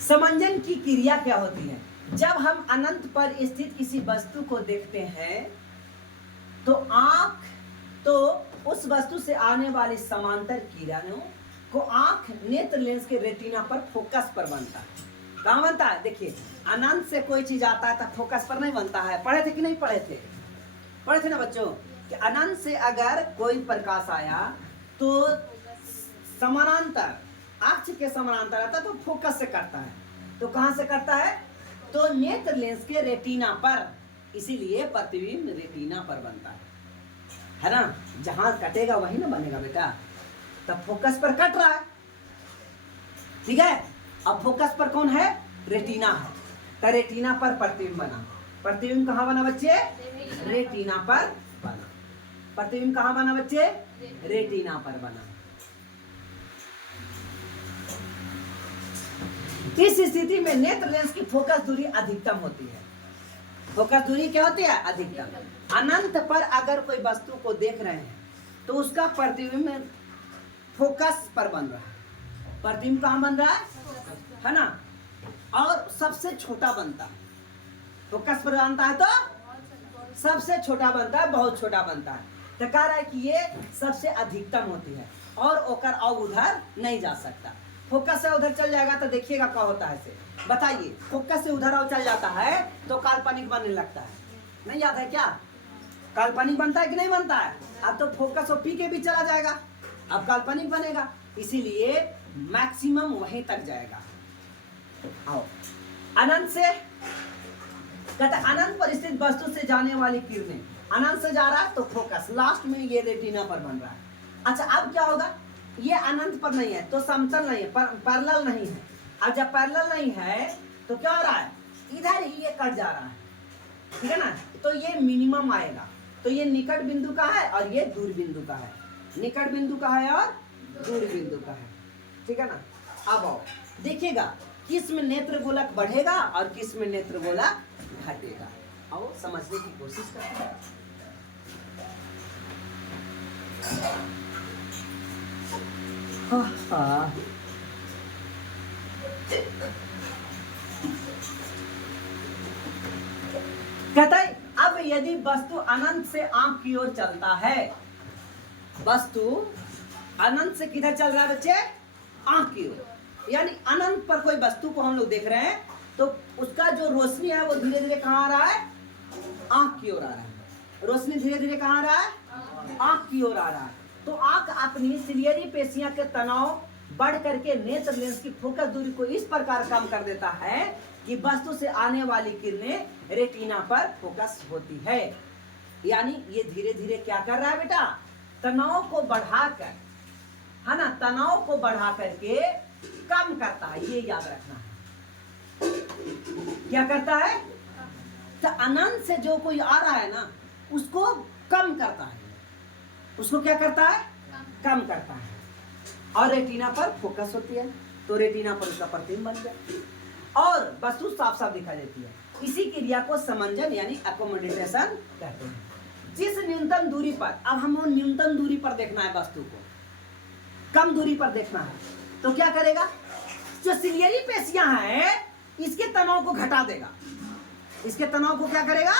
समंजन की क्रिया क्या होती है? जब हम अनंत पर स्थित किसी वस्तु को देखते हैं तो आंख तो उस वस्तु से आने वाली समांतर किरणों को आंख नेत्र लेंस के रेटिना पर फोकस पर बनता है। कहाँ बनता है? देखिए, अनंत से कोई चीज आता है तो फोकस पर नहीं बनता है। पढ़े थे कि नहीं पढ़े थे? पढ़े थे ना बच्चों कि अनंत से अगर कोई प्रकाश आया तो समानांतर, अक्ष के समानांतर आता है तो फोकस से करता है। तो कहां से करता है? तो नेत्र लेंस के रेटिना पर। इसीलिए प्रतिबिंब रेटिना पर बनता है ना? जहां कटेगा वही ना बनेगा बेटा। तब फोकस पर कट रहा है, ठीक है? अब फोकस पर कौन है? रेटिना है। तो रेटिना पर प्रतिबिंब बना। प्रतिबिंब कहाँ बना बच्चे? रेटिना पर बना। प्रतिबिंब कहाँ बना बच्चे? रेटिना पर बना। इस स्थिति में नेत्र लेंस की फोकस दूरी अधिकतम होती है। फोकस दूरी क्या होती है? अधिकतम। अनंत पर अगर कोई वस्तु को देख रहे हैं तो उसका प्रतिबिंब फोकस पर बन रहा है। प्रतिबिंब कहाँ बन रहा है ना? और सबसे छोटा बनता है। फोकस पर बनता है तो सबसे छोटा बनता है, बहुत छोटा बनता है। तो कह रहा है कि ये सबसे अधिकतम होती है और ओकर और उधर नहीं जा सकता। फोकस से उधर चल जाएगा तो देखिएगा क्या होता है। इसे बताइए, फोकस से उधर और चल जाता है तो काल्पनिक बनने लगता है। नहीं याद है क्या? काल्पनिक बनता है कि नहीं बनता है? अब तो फोकस और पी के भी चला जाएगा, अब काल्पनिक बनेगा। इसीलिए मैक्सिमम वहीं तक जाएगा। आओ, अनंत से कहते अनंत पर स्थित वस्तु से जाने वाली किरणें, अनंत से जा रहा है तो फोकस, लास्ट में ये रेटिना पर बन रहा है। अच्छा, अब क्या होगा? ये अनंत पर नहीं है तो समतल नहीं है, पैरेलल नहीं है। अब जब पैरेलल नहीं है तो क्या हो रहा है? इधर ही ये कट जा रहा है, ठीक है ना? तो ये मिनिमम आएगा। तो ये निकट बिंदु का है और ये दूर बिंदु का है। निकट बिंदु का है और दूर बिंदु का है, ठीक है ना? अब आओ देखिएगा, किस में नेत्र गोलक बढ़ेगा और किस में नेत्र गोलक घटेगा। आओ समझने की कोशिश करते हैं। कहता है अब यदि वस्तु अनंत से आंख की ओर चलता है वस्तु अनंत से किधर चल रहा है बच्चे? आंख की ओर। यानी अनंत पर कोई वस्तु को हम लोग देख रहे हैं तो उसका जो रोशनी है वो धीरे धीरे कहाँ आ रहा है? आंख की ओर आ रहा है। रोशनी धीरे धीरे कहाँ आ रहा है? आंख की ओर आ रहा है। तो आंख अपनी सिलियरी पेशियां के तनाव बढ़ करके नेत्र लेंस की फोकस दूरी को इस प्रकार कम कर देता है कि वस्तु से आने वाली किरणें रेटिना पर फोकस होती है। यानी ये धीरे धीरे क्या कर रहा है बेटा? तनाव को बढ़ाकर, है ना, तनाव को बढ़ा करके कम करता है। ये याद रखना है। क्या करता है? तो अनंत से जो कोई आ रहा है ना उसको कम करता है। उसको क्या करता है? कम करता है। और रेटिना पर फोकस होती है तो रेटिना पर उसका प्रतिबिंब बन गया और वस्तु साफ साफ दिखाई देती है। इसी क्रिया को समंजन यानी अकोमोडेशन कहते हैं। जिस न्यूनतम दूरी पर, अब हम न्यूनतम दूरी पर देखना है वस्तु को, कम दूरी पर देखना है तो क्या करेगा? जो सिलियरी पेशियां हैं इसके तनाव को घटा देगा। इसके तनाव को क्या करेगा?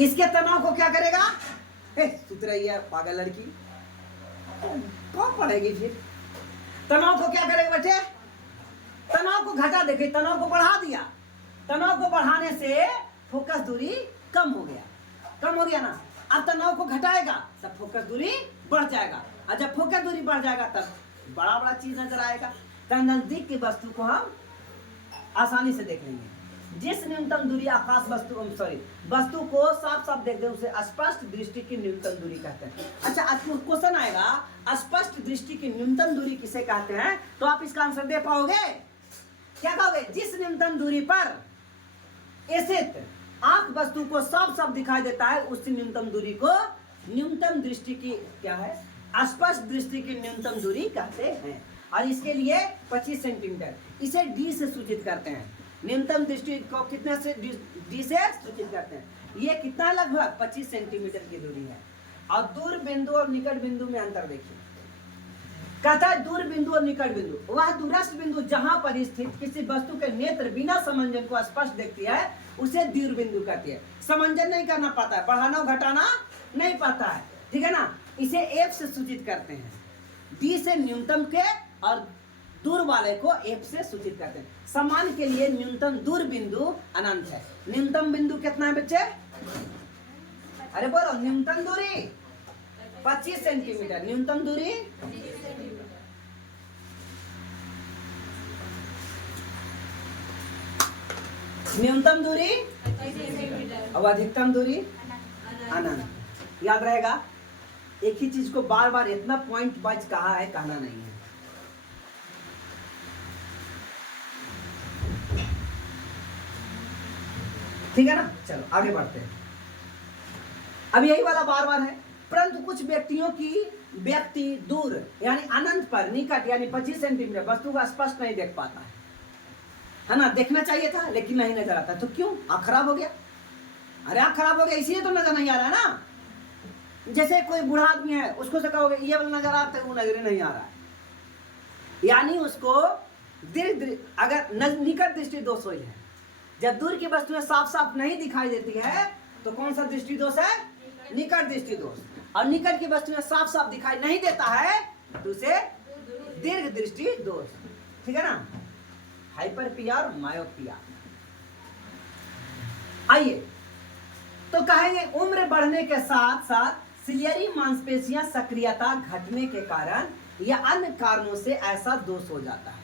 इसके तनाव को क्या करेगा? सुत रही है पागल लड़की, कौन पढ़ेगी फिर? तनाव को क्या करेगा बच्चे? तनाव को घटा देगा। तनाव को बढ़ा दिया। तनाव को बढ़ाने से फोकस दूरी कम हो गया। कम हो गया ना। अब तनाव को घटाएगा तब फोकस दूरी बढ़ जाएगा और जब फोकस दूरी बढ़ जाएगा तब बड़ा बड़ा चीज नजर आएगा। तो नजदीक की वस्तु को हम आसानी से देख लेंगे। जिस न्यूनतम दूरी आकाश वस्तु को साफ साफ देखते हैं उसे स्पष्ट दृष्टि की न्यूनतम दूरी कहते हैं। अच्छा, क्वेश्चन आएगा स्पष्ट दृष्टि की न्यूनतम दूरी किसे कहते हैं? तो आप इसका आंसर दे पाओगे? क्या कहोगे? जिस न्यूनतम दूरी पर स्थित आंख वस्तु को साफ साफ दिखाई देता है उस न्यूनतम दूरी को न्यूनतम दृष्टि की क्या है? स्पष्ट दृष्टि की न्यूनतम दूरी कहते हैं। और इसके लिए 25 सेंटीमीटर, इसे डी से सूचित करते हैं। न्यूनतम दृष्टि को कितने से? डी से सूचित करते हैं। ये कितना है? लगभग 25 सेंटीमीटर की दूरी है। और दूर बिंदु और निकट बिंदु में अंतर देखिए। कहता है दूर बिंदु और निकट बिंदु वह दूरस्थ बिंदु जहां पर स्थित किसी वस्तु के नेत्र बिना समंजन को स्पष्ट देखती है उसे दूर बिंदु कहती है। समंजन नहीं करना पड़ता है, बढ़ाना और घटाना नहीं पड़ता है, ठीक है ना। इसे एफ से सूचित करते हैं। डी से न्यूनतम के और दूर वाले को एफ से सूचित करते हैं। समान के लिए न्यूनतम दूर बिंदु अनंत है। न्यूनतम बिंदु कितना है बच्चे? अरे बोलो, न्यूनतम दूरी 25 सेंटीमीटर। न्यूनतम दूरी न्यूनतम दूरी और अधिकतम दूरी अनंत। याद रहेगा, एक ही चीज को बार बार इतना पॉइंट वाइज कहा है, कहना नहीं है। ठीक है ना। चलो आगे बढ़ते हैं। अब यही वाला बार बार है। परंतु कुछ व्यक्ति दूर यानी अनंत पर निकट यानी 25 सेंटीमीटर वस्तु को स्पष्ट नहीं देख पाता है ना। देखना चाहिए था लेकिन नहीं नजर आता। तो क्यों? आँख खराब हो गया। अरे आँख खराब हो गया इसलिए तो नजर नहीं आ रहा है ना। जैसे कोई बूढ़ा आदमी है उसको से कहोगे ये वाला नजर आता है, वो नजर नहीं आ रहा है। यानी उसको अगर निकट दृष्टि दोष हुई है। जब दूर की वस्तुएं साफ साफ नहीं दिखाई देती है तो कौन सा दृष्टि दोष है? निकट दृष्टि दोष। और निकट की वस्तुएं साफ साफ दिखाई नहीं देता है तो उसे दीर्घ दृष्टि दोष, ठीक है ना। हाइपरपिया और मायोपिया। आइए तो कहेंगे उम्र बढ़ने के साथ साथ सिलियरी मांसपेशियां सक्रियता घटने के कारण या अन्य कारणों से ऐसा दोष हो जाता है।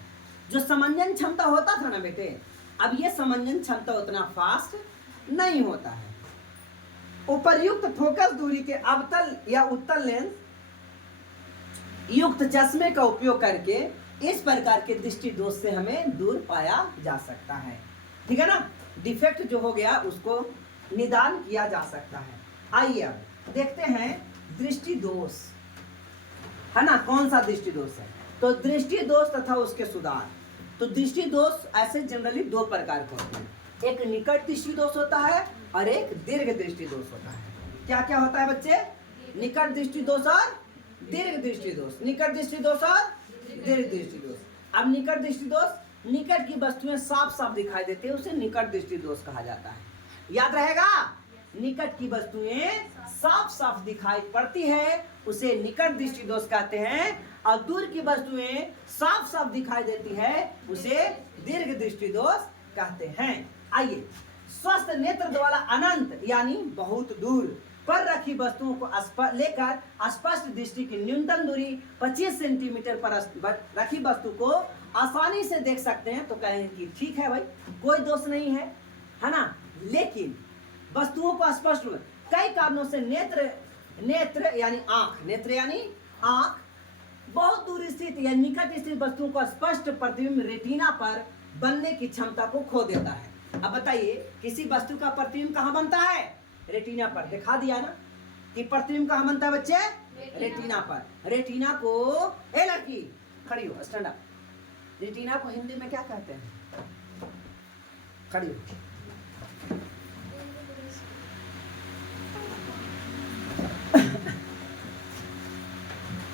जो समंजन क्षमता होता था ना बेटे, अब ये समंजन क्षमता उतना फास्ट नहीं होता है। उपर्युक्त फोकस दूरी के अवतल या उत्तल लेंस युक्त चश्मे का उपयोग करके इस प्रकार के दृष्टि दोष से हमें दूर पाया जा सकता है, ठीक है ना। डिफेक्ट जो हो गया उसको निदान किया जा सकता है। आइए अब देखते हैं दृष्टि दोष, है ना। कौन सा दृष्टि दोष है? तो दृष्टि दोष तथा उसके सुधार। तो दृष्टि दोष ऐसे जनरली दो प्रकार के होते हैं। एक निकट दृष्टि दोष होता है और एक दीर्घ दृष्टि दोष होता है। क्या क्या होता है बच्चे? निकट दृष्टि दोष और दीर्घ दृष्टि दोष। निकट दृष्टि दोष और दीर्घ दृष्टि दोष। अब निकट दृष्टि दोष, निकट की वस्तुएं साफ साफ दिखाई देती है, उसे निकट दृष्टि दोष कहा जाता है। याद रहेगा, निकट की वस्तुएं साफ साफ दिखाई पड़ती है उसे निकट दृष्टि दोष कहते हैं, और दूर की वस्तुएं साफ साफ दिखाई देती है उसे दीर्घ दृष्टि दोष कहते हैं। आइए, स्वस्थ नेत्र द्वारा अनंत यानी बहुत दूर पर रखी वस्तुओं को लेकर स्पष्ट दृष्टि की न्यूनतम दूरी 25 सेंटीमीटर पर रखी वस्तु को आसानी से देख सकते हैं, तो कहें कि ठीक है भाई, कोई दोष नहीं है ना। लेकिन वस्तुओं को स्पष्ट कई कारणों से नेत्र यानी आंख बहुत दूर स्थित या निकट स्थित वस्तुओं को स्पष्ट प्रतिबिंब रेटिना पर बनने की क्षमता को खो देता है। अब बताइए, किसी वस्तु का प्रतिबिंब कहाँ बनता है? रेटिना पर। दिखा दिया ना कि प्रतिबिंब कहाँ बनता है बच्चे? रेटिना पर। रेटिना को, ए लड़की खड़ी हो, स्टैंड अप। रेटिना को हिंदी में क्या कहते हैं? खड़ी हो।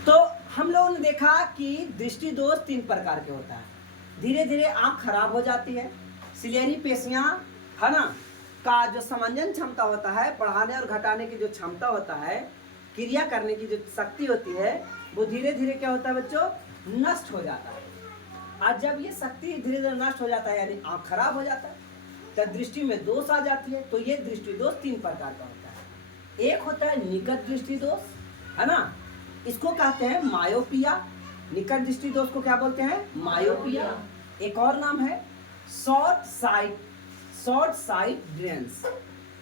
तो हम लोगों ने देखा कि दृष्टि दोष 3 प्रकार के होता है। धीरे धीरे आंख खराब हो जाती है, सिलेरी पेशियां है ना का जो समंजन क्षमता होता है, बढ़ाने और घटाने की जो क्षमता होता है, क्रिया करने की जो शक्ति होती है, वो धीरे धीरे क्या होता है बच्चों? नष्ट हो जाता है। और जब ये शक्ति धीरे धीरे नष्ट हो जाता है यानी आंख खराब हो जाता है, तब दृष्टि में दोष आ जाती है। तो ये दृष्टि दोष 3 प्रकार का होता है। एक होता है निकट दृष्टि दोष, है ना, इसको कहते हैं मायोपिया। निकट दृष्टि दोष को क्या बोलते हैं? मायोपिया। एक और नाम है शॉर्ट साइट ड्रेंस,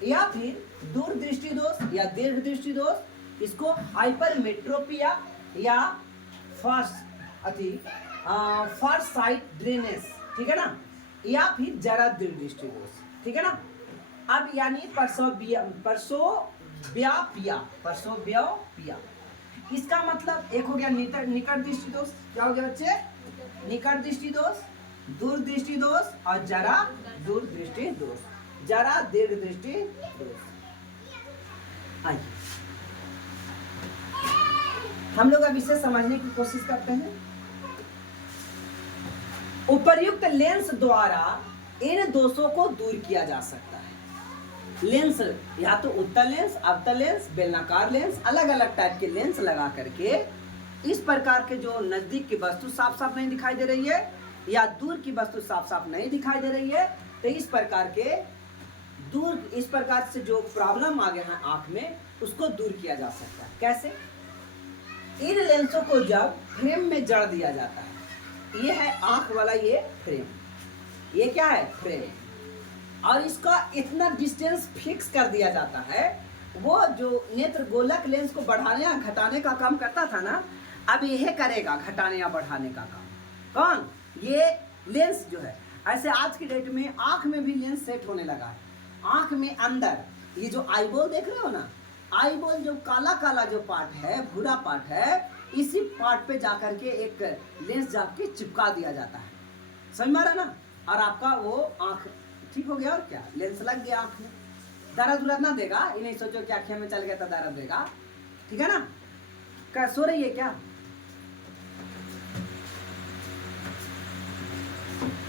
या फिर दूर दृष्टि दोष या दीर्घ दृष्टि दोष, इसको हाइपरमेट्रोपिया या फार साइट ड्रेनेस, ठीक है ना, या फिर जरा दीर्घ दृष्टि दोष, ठीक है ना। अब यानी परसोव्यापिया, इसका मतलब एक हो गया निकट दृष्टि दोष। क्या हो गया बच्चे? निकट दृष्टि दोष, दूर दृष्टि दोष और जरा दूर दृष्टि दोष, जरा दीर्घ दृष्टि दोष। आइए हम लोग अब इसे समझने की कोशिश करते हैं। उपर्युक्त लेंस द्वारा इन दोषों को दूर किया जा सकता है। लेंस या तो उत्तल लेंस, अवतल लेंस, बेलनाकार लेंस, अलग अलग टाइप के लेंस लगा करके इस प्रकार के जो नजदीक की वस्तु साफ साफ नहीं दिखाई दे रही है या दूर की वस्तु साफ साफ नहीं दिखाई दे रही है, तो इस प्रकार से जो प्रॉब्लम आ गया है आंख में, उसको दूर किया जा सकता है। कैसे? इन लेंसों को जब फ्रेम में जड़ दिया जाता है, ये है आंख वाला ये फ्रेम, ये क्या है? फ्रेम, और इसका इतना डिस्टेंस फिक्स कर दिया जाता है, वो जो नेत्र गोलक लेंस को बढ़ाने या घटाने का काम करता था ना, अब यह करेगा घटाने या बढ़ाने का काम। कौन? ये लेंस जो है। ऐसे आज की डेट में आंख में भी लेंस सेट होने लगा है। आंख में अंदर ये जो आईबॉल देख रहे हो ना, आईबॉल जो काला काला जो पार्ट है, भूरा पार्ट है, इसी पार्ट पे जाकर के एक लेंस जाके चिपका दिया जाता है। समझ में आ रहा ना? और आपका वो आंख ठीक हो गया, और क्या, लेंस लग गया आंख में। दर्द उर्द ना देगा, ये नहीं सोचो कि आंखें में चल गया तो दर्द देगा, ठीक है ना। क्या सो रही है क्या?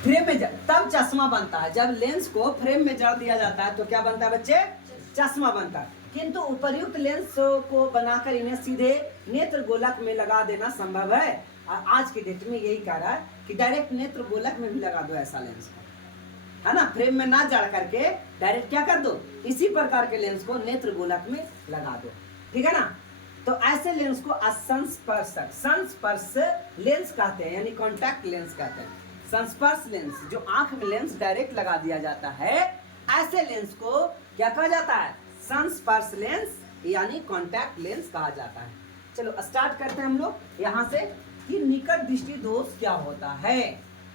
फ्रेम में तब चश्मा बनता है। जब लेंस को फ्रेम में जड़ दिया जाता है तो क्या बनता है बच्चे? चश्मा बनता है। किंतु उपर्युक्त लेंस को बनाकर इन्हें सीधे नेत्र गोलक में लगा देना संभव है, और आज के डेट में यही कह रहा है कि डायरेक्ट नेत्र गोलक में भी लगा दो ऐसा लेंस, है ना, फ्रेम में ना जड़ करके डायरेक्ट क्या कर दो, इसी प्रकार के लेंस को नेत्र गोलक में लगा दो, ठीक है ना। तो ऐसे लेंस को संस्पर्श लेंस कहते हैं, यानी कॉन्टैक्ट लेंस कहते हैं। संस्पर्श लेंस, जो आंख में लेंस डायरेक्ट लगा दिया जाता है, ऐसे लेंस को क्या कहा जाता है? संस्पर्श लेंस यानी कॉन्टैक्ट लेंस कहा जाता है। चलो स्टार्ट करते हैं हम लोग यहाँ से कि निकट दृष्टि दोष क्या होता है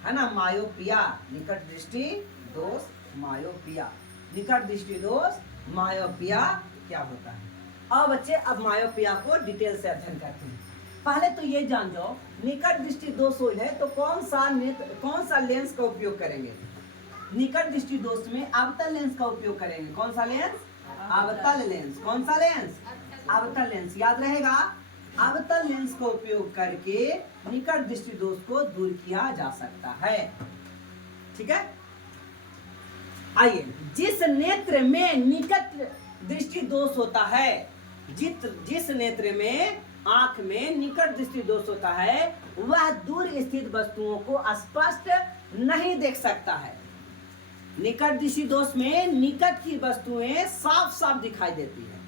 ना। मायोपिया, निकट दृष्टि दोष, मायोपिया, निकट दृष्टि दोष, मायोपिया क्या होता है। अब बच्चे अब मायोपिया को डिटेल से अध्ययन करते हैं। पहले तो ये जान जाओ, निकट दृष्टि दोष हो है तो कौन सा लेंस का उपयोग करेंगे? निकट दृष्टि दोष में अवतल लेंस का उपयोग करेंगे। कौन सा लेंस? अवतल लेंस। कौन सा लेंस? अवतल लेंस। याद रहेगा, अवतल लेंस का उपयोग करके निकट दृष्टि दोष को दूर किया जा सकता है, ठीक है। आइए, जिस नेत्र में दृष्टि दोष होता है, जिस नेत्र में आंख में निकट दृष्टि दोष होता है वह दूर स्थित वस्तुओं को स्पष्ट नहीं देख सकता है। निकट दृष्टि दोष में निकट की वस्तुएं साफ साफ दिखाई देती है,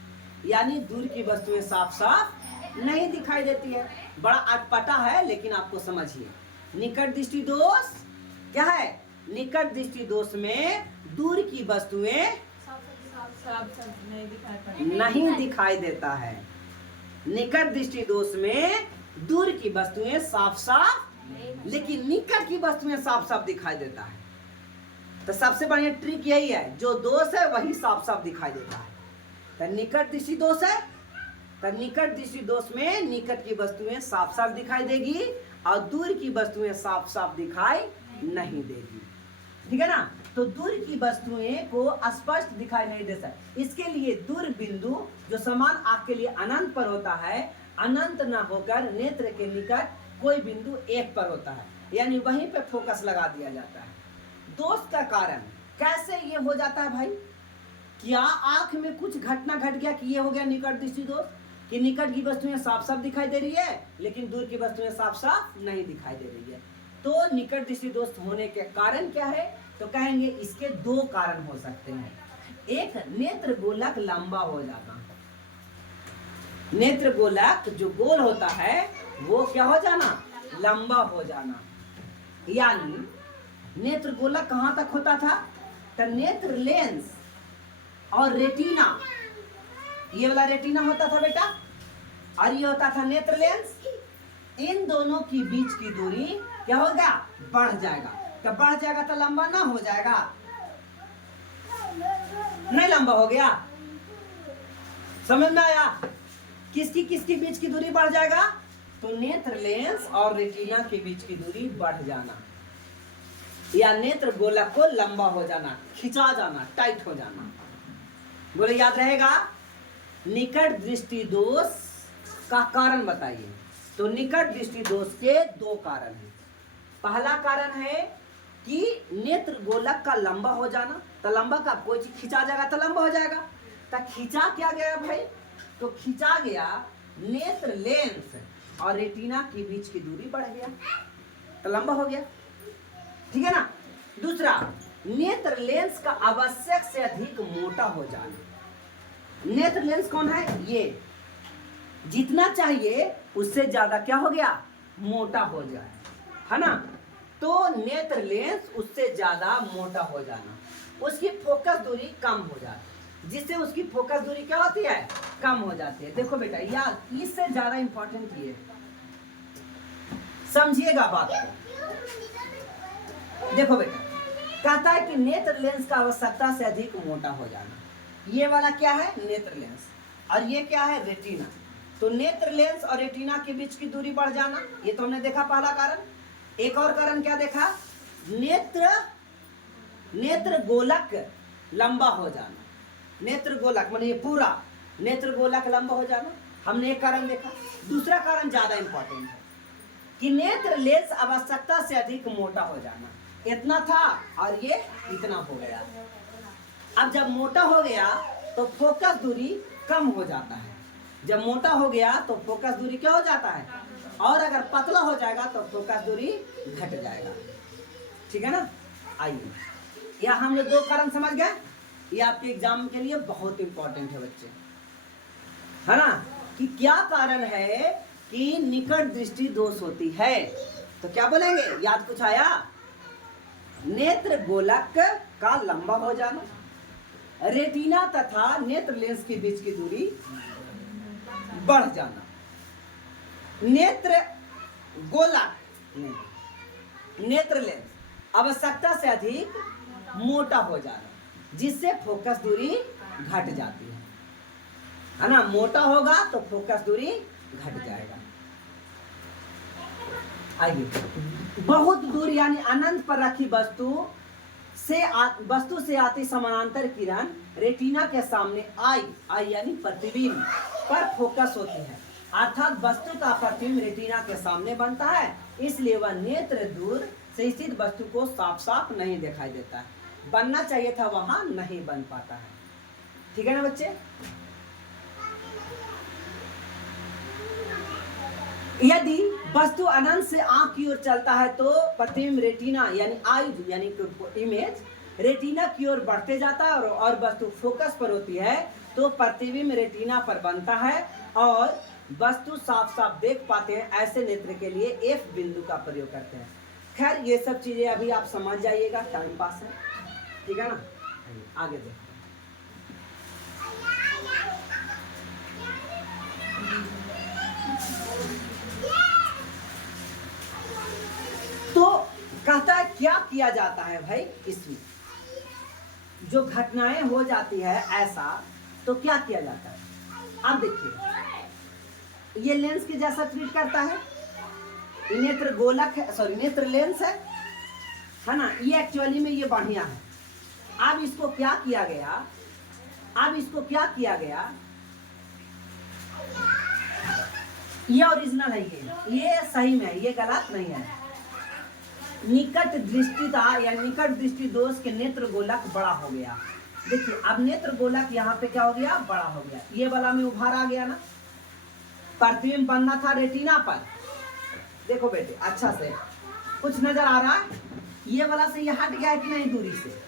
यानी दूर की वस्तुएं साफ साफ नहीं दिखाई देती है। बड़ा अटपटा है लेकिन आपको समझिए। निकट दृष्टि दोष क्या है? निकट दृष्टि दोष में दूर की वस्तुएं नहीं दिखाई देता है। निकट दृष्टि दोष में दूर की वस्तुएं साफ साफ, लेकिन निकट की वस्तुएं साफ साफ दिखाई देता है। तो सबसे बढ़िया ट्रिक यही है, जो दोष है वही साफ साफ दिखाई देता है। तो निकट दृष्टि दोष है, तो निकट दृष्टि दोष में निकट की वस्तुएं साफ साफ दिखाई देगी और दूर की वस्तुएं साफ साफ दिखाई नहीं देगी। ठीक है ना? तो दूर की वस्तुएं को स्पष्ट दिखाई नहीं दे सकती। इसके लिए दूर बिंदु जो समान आंख के लिए अनंत पर होता है, अनंत न होकर नेत्र के निकट कोई बिंदु एक पर होता है, यानी वहीं पे फोकस लगा दिया जाता है। दोष का कारण कैसे ये हो जाता है भाई? क्या आंख में कुछ घटना घट गया कि ये हो गया निकट दृष्टि दोष, कि निकट की वस्तुएं साफ साफ दिखाई दे रही है लेकिन दूर की वस्तुएं साफ साफ नहीं दिखाई दे रही है। तो निकट दृष्टि दोष होने के कारण क्या है? तो कहेंगे इसके दो कारण हो सकते हैं। एक, नेत्र गोलक लंबा हो जाना। नेत्र गोलक जो गोल होता है वो क्या हो जाना? लंबा हो जाना। यानी नेत्र गोलक कहां तक होता था? तो नेत्र लेंस और रेटिना, ये वाला रेटिना होता था बेटा, और ये होता था नेत्र लेंस। इन दोनों की बीच की दूरी क्या होगा? बढ़ जाएगा। क्या बढ़ जाएगा? तो लंबा ना हो जाएगा? नहीं लंबा हो गया? समझ में आया? किसकी बीच की दूरी बढ़ जाएगा? तो नेत्र लेंस और रेटिना के बीच की दूरी बढ़ जाना, या नेत्र गोलक को लंबा हो जाना, खिंचा जाना, टाइट हो जाना। बोले याद रहेगा? निकट दृष्टि दोष का कारण बताइए। तो निकट दृष्टि दोष के दो कारण हैं। पहला कारण है कि नेत्र गोलक का लंबा हो जाना। तो लंबा का कोई चीज खिंचा जाएगा तो लंबा हो जाएगा। तो खिंचा क्या गया भाई? तो खिंचा गया नेत्र लेंस और रेटिना के बीच की दूरी बढ़ गया, तो लंबा हो गया। ठीक है ना? दूसरा, नेत्र लेंस का आवश्यक से अधिक मोटा हो जाना। नेत्र लेंस कौन है? ये जितना चाहिए उससे ज्यादा क्या हो गया? मोटा हो जाए, है ना? तो नेत्र लेंस उससे ज्यादा मोटा हो जाना, उसकी फोकस दूरी कम हो जाती, जिससे उसकी फोकस दूरी क्या होती है? कम हो जाती है। देखो बेटा, याद इससे ज्यादा इंपॉर्टेंट ये समझिएगा बात को। देखो बेटा, कहता है कि नेत्र लेंस का आवश्यकता से अधिक मोटा हो जाना। ये वाला क्या है? नेत्र लेंस। और ये क्या है? रेटिना। तो नेत्र लेंस और रेटिना के बीच की दूरी बढ़ जाना, ये तो हमने देखा पहला कारण। एक और कारण क्या देखा? नेत्र गोलक लंबा हो जाना। नेत्र गोलक माने ये पूरा नेत्र गोलक लंबा हो जाना, हमने एक कारण देखा। दूसरा कारण ज्यादा इंपॉर्टेंट है कि नेत्र लेंस आवश्यकता से अधिक मोटा हो जाना। इतना था और ये इतना हो गया। अब जब मोटा हो गया तो फोकस दूरी कम हो जाता है। जब मोटा हो गया तो फोकस दूरी क्या हो जाता है? और अगर पतला हो जाएगा तो फोकस दूरी घट जाएगा। ठीक है ना? आइए, यह हम लोग दो कारण समझ गए। ये आपके एग्जाम के लिए बहुत इंपॉर्टेंट है बच्चे, है ना? कि क्या कारण है कि निकट दृष्टि दोष होती है। तो क्या बोलेंगे? याद कुछ आया? नेत्र गोलक का लंबा हो जाना, रेटिना तथा नेत्र लेंस के बीच की दूरी बढ़ जाना। नेत्र गोलक नहीं, नेत्र लेंस आवश्यकता से अधिक मोटा हो जाना, जिससे फोकस दूरी घट जाती है ना? मोटा होगा तो फोकस दूरी घट जाएगा। आइए, बहुत दूर यानी अनंत पर रखी वस्तु से आती समानांतर किरण रेटिना के सामने आई यानी प्रतिबिंब पर फोकस होती है, अर्थात वस्तु का प्रतिबिंब रेटिना के सामने बनता है, इसलिए वह नेत्र दूर से स्थित वस्तु को साफ साफ नहीं दिखाई देता है। बनना चाहिए था वहां नहीं बन पाता है। ठीक है ना बच्चे। यदि वस्तु अनंत से आंख की ओर चलता है तो प्रतिबिंब रेटिना यानी आई यानी इमेज रेटिना की ओर बढ़ते जाता है, और वस्तु फोकस पर होती है तो प्रतिबिंब रेटिना पर बनता है और वस्तु साफ साफ देख पाते हैं। ऐसे नेत्र के लिए एफ बिंदु का प्रयोग करते हैं। खैर ये सब चीजें अभी आप समझ जाइएगा, टाइम पास है, ठीक है ना। आगे देखो, तो कहता है क्या किया जाता है भाई, इसमें जो घटनाएं हो जाती है ऐसा, तो क्या किया जाता है। अब देखिए ये लेंस के जैसा ट्रीट करता है, नेत्र गोलक है, सॉरी नेत्र लेंस है ना, ये एक्चुअली में ये बढ़िया है। अब इसको क्या किया गया, ये ओरिजिनल है, ये सही में है, ये गलत नहीं है। निकट दृष्टिता या निकट दृष्टि दोष के नेत्र गोलक बड़ा हो गया। देखिए अब नेत्र गोलक यहाँ पे क्या हो गया, बड़ा हो गया। ये वाला में उभार आ गया ना, प्रतिबिंब बनना था रेटिना पर। देखो बेटे अच्छा से कुछ नजर आ रहा है, ये वाला से ये हट गया है कि नहीं, दूरी से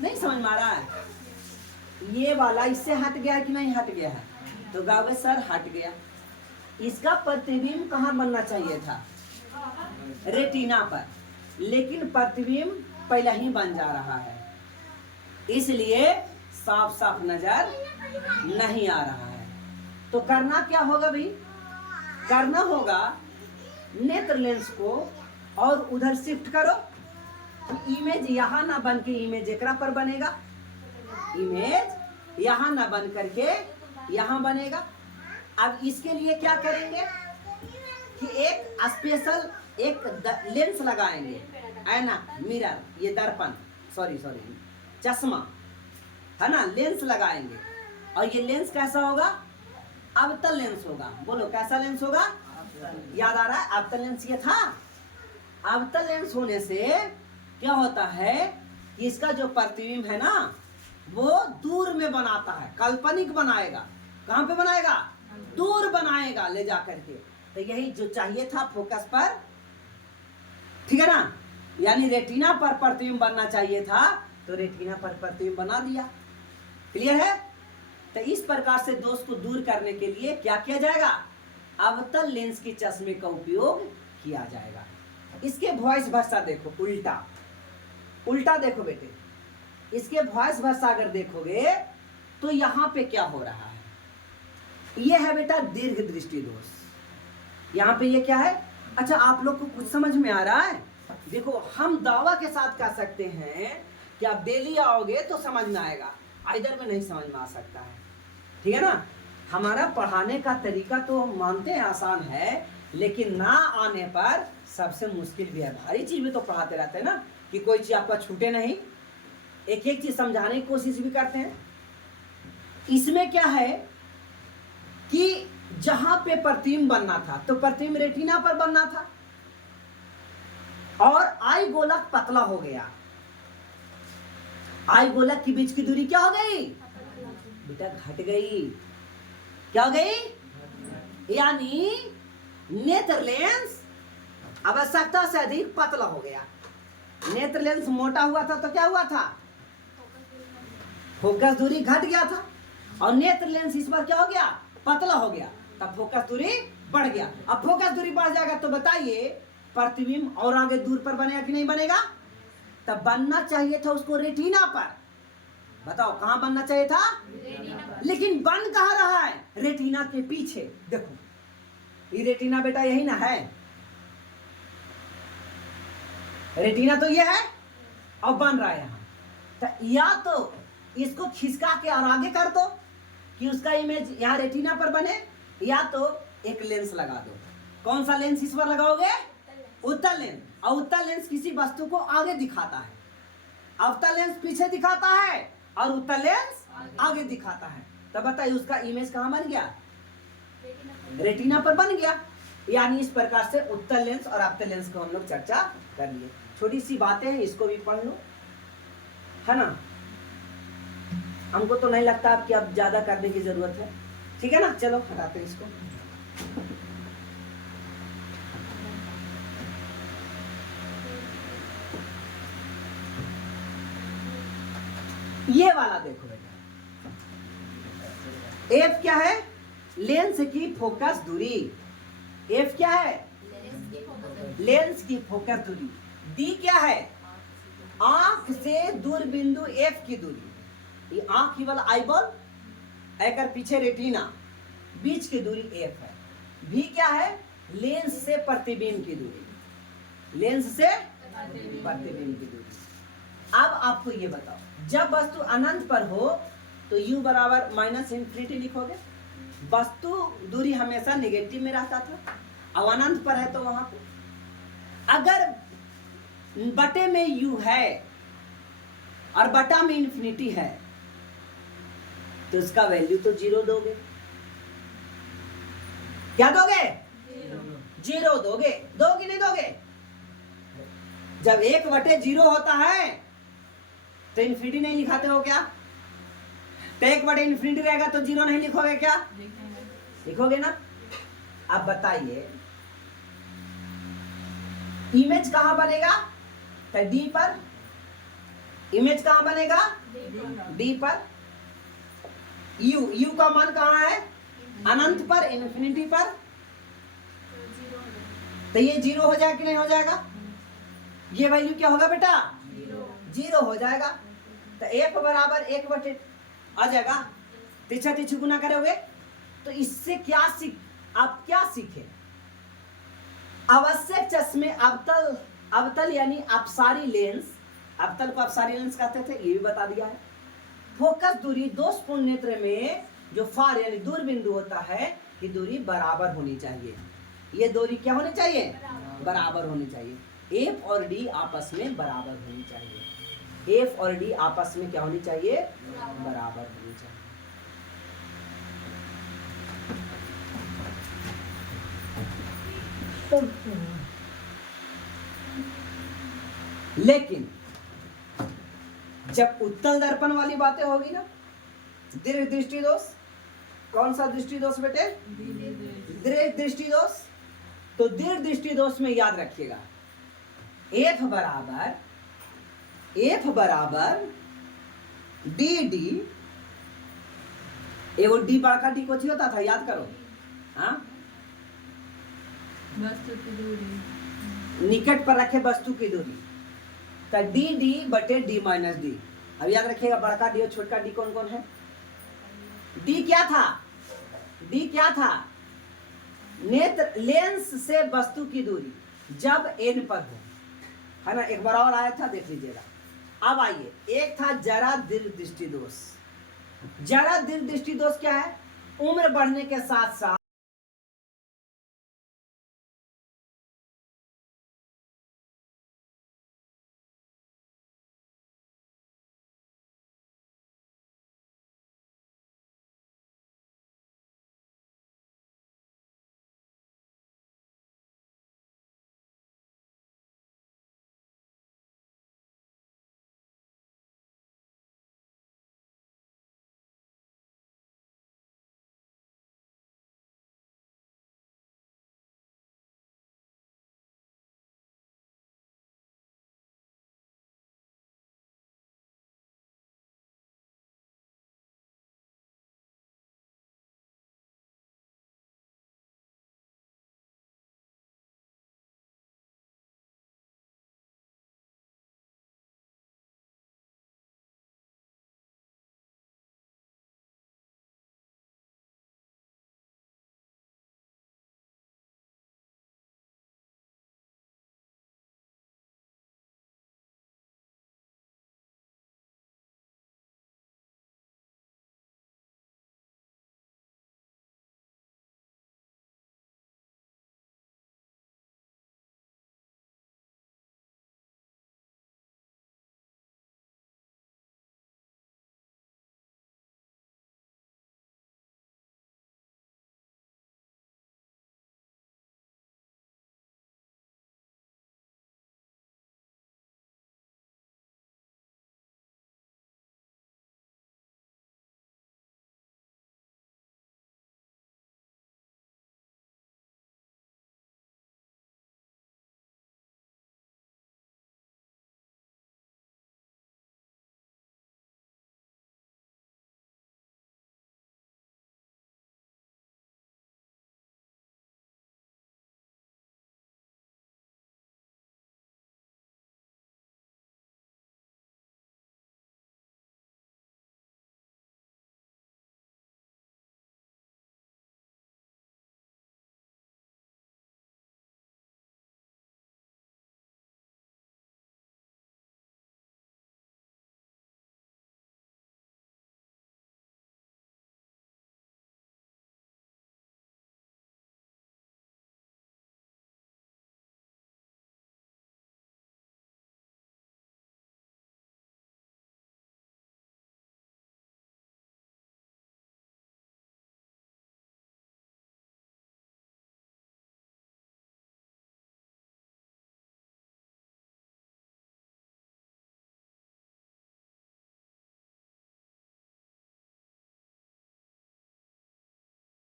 नहीं समझ में आ रहा है। ये वाला इससे हट गया है कि नहीं, हट गया है, तो गावे सर हट गया। इसका प्रतिबिंब कहाँ बनना चाहिए था, रेटिना पर, लेकिन प्रतिबिंब पहले ही बन जा रहा है, इसलिए साफ साफ नजर नहीं आ रहा है। तो करना क्या होगा भाई, करना होगा नेत्र लेंस को और उधर शिफ्ट करो, इमेज यहाँ ना बन के इमेज एकरा पर बनेगा, इमेज यहाँ ना बन करके यहाँ बनेगा। अब इसके लिए क्या करेंगे कि एक स्पेशल एक लेंस लगाएंगे, ऐना, मिरर, ये दर्पण, सॉरी चश्मा है ना, लेंस लगाएंगे। और ये लेंस कैसा होगा, अवतल लेंस होगा। बोलो कैसा लेंस होगा, याद आ रहा है अवतल लेंस ये था। अवतल लेंस होने से क्या होता है कि इसका जो प्रतिबिंब है ना वो दूर में बनाता है, काल्पनिक बनाएगा। कहाँ पे बनाएगा, दूर बनाएगा ले जा करके। तो यही जो चाहिए था फोकस पर, ठीक है ना, यानी रेटिना पर प्रतिबिंब बनना चाहिए था, तो रेटिना पर प्रतिबिंब बना दिया। क्लियर है। तो इस प्रकार से दोष को दूर करने के लिए क्या किया जाएगा, अवतल लेंस की चश्मे का उपयोग किया जाएगा। इसके वॉइस वर्सा देखो, उल्टा देखो बेटे, इसके वॉइस वर्सा अगर देखोगे तो यहाँ पे क्या हो रहा है, ये है बेटा दीर्घ दृष्टि दोष। यहाँ पे ये क्या है, अच्छा आप लोग को कुछ समझ में आ रहा है। देखो हम दावा के साथ कह सकते हैं कि आप डेली आओगे तो समझ में आएगा, इधर में नहीं समझ में आ सकता है, ठीक है ना। हमारा पढ़ाने का तरीका तो मानते हैं आसान है, लेकिन ना आने पर सबसे मुश्किल भी है। भारी चीज भी तो पढ़ाते रहते हैं ना, कि कोई चीज आपका छूटे नहीं, एक एक चीज समझाने की कोशिश भी करते हैं। इसमें क्या है कि जहां पे प्रतिबिंब बनना था तो प्रतिबिंब रेटिना पर बनना था, और आई गोलक पतला हो गया। आई गोलक के बीच की दूरी क्या हो गई बेटा, घट गई। क्या हो गई, यानी नेत्र लेंस आवश्यकता से अधिक पतला हो गया। नेत्र लेंस मोटा हुआ था तो क्या हुआ था, फोकस दूरी घट गया था, और नेत्र लेंस इस बार क्या हो गया, पतला हो गया, तब फोकस दूरी बढ़ गया। अब फोकस दूरी बढ़ जाएगा तो बताइए प्रतिबिंब और आगे दूर पर बनेगा कि नहीं बनेगा, तब बनना चाहिए था उसको रेटिना पर। बताओ कहां बनना चाहिए था, लेकिन बन कहां रहा है, रेटिना के पीछे। देखो ये रेटिना बेटा यही ना है, रेटिना तो ये है और बन रहा है यहाँ। तो या तो इसको खिसका के और आगे कर दो कि उसका इमेज यहाँ रेटिना पर बने, या तो एक लेंस लगा दो। कौन सा लेंस इस पर लगाओगे, उत्तल लेंस। और उत्तल लेंस किसी वस्तु को आगे दिखाता है, अवतल लेंस पीछे दिखाता है और उत्तल लेंस आगे दिखाता है। तब बताइए उसका इमेज कहाँ बन गया, रेटिना पर बन गया। यानी इस प्रकार से उत्तल लेंस और अवतल लेंस को हम लोग चर्चा कर लिए। छोटी सी बातें हैं, इसको भी पढ़ लो, है ना। हमको तो नहीं लगता आपकी अब ज्यादा करने की जरूरत है, ठीक है ना। चलो हटाते हैं इसको। ये वाला देखो बेटा, एफ क्या है, लेंस की फोकस दूरी। एफ क्या है, लेंस की फोकस दूरी। डी क्या है, आंख से दूर बिंदु एफ की दूरी। ये आंख की वाला आईबॉल, एकर पीछे रेटिना, बीच की दूरी एफ है। भी क्या है, लेंस से प्रतिबिंब की दूरी, लेंस से प्रतिबिंब की दूरी। अब आपको ये बताओ, जब वस्तु अनंत पर हो तो u बराबर माइनस इंफिनिटी लिखोगे। वस्तु दूरी हमेशा नेगेटिव में रहता था, अब अनंत पर है तो वहां पे अगर बटे में u है और बटा में इंफिनिटी है तो उसका वैल्यू तो 0 दोगे। क्या दोगे, 0 दोगे। दोगे नहीं दोगे, जब 1/0 होता है तो इंफिनिटी नहीं लिखाते हो क्या, तो 1/इंफिनिटी रहेगा तो 0 नहीं लिखोगे क्या, लिखोगे ना। अब बताइए इमेज कहां बनेगा, तो डी पर। इमेज कहां बनेगा, डी पर। यू का मान कहां है, अनंत पर, इंफिनिटी पर। तो ये 0 हो जाएगा कि नहीं हो जाएगा, ये वैल्यू क्या होगा बेटा, 0 हो जाएगा। तो एफ बराबर 1 आ जाएगा। तिरछा तिरछी गुना करोगे तो इससे क्या आप क्या सीखे, आवश्यक चश्मे अवतल, अवतल यानी अपसारी लेंस, अवतल को अपसारी लेंस कहते थे, ये भी बता दिया है। फोकस दूरी दोषपूर्ण नेत्र में जो फार यानी दूर बिंदु होता है कि दूरी बराबर होनी चाहिए। ये दूरी क्या होनी चाहिए, बराबर होनी चाहिए। एफ और डी आपस में बराबर होनी चाहिए। एफ और डी आपस में क्या होनी चाहिए, बराबर होनी चाहिए। लेकिन जब उत्तल दर्पण वाली बातें होगी ना, दीर्घ दृष्टि दोष, कौन सा दृष्टि दोष बेटे, दीर्घ दृष्टि दोष। तो दीर्घ दृष्टि दोष में याद रखिएगा एफ बराबर डी डी, एगो डी बड़का डी कुछ होता था, याद करो। हाँ, वस्तु की दूरी, निकट पर रखे वस्तु की दूरी, तो डी डी बटे डी माइनस डी। अब याद रखिएगा बड़का डी और छोटका डी कौन कौन है। डी क्या था, डी क्या था, नेत्र लेंस से वस्तु की दूरी जब एन पर हो, है ना। एक बार और आया था, देख लीजिएगा। अब आइए, एक था जरा दीर्घ दृष्टि दोष। जरा दीर्घ दृष्टि दोष क्या है, उम्र बढ़ने के साथ साथ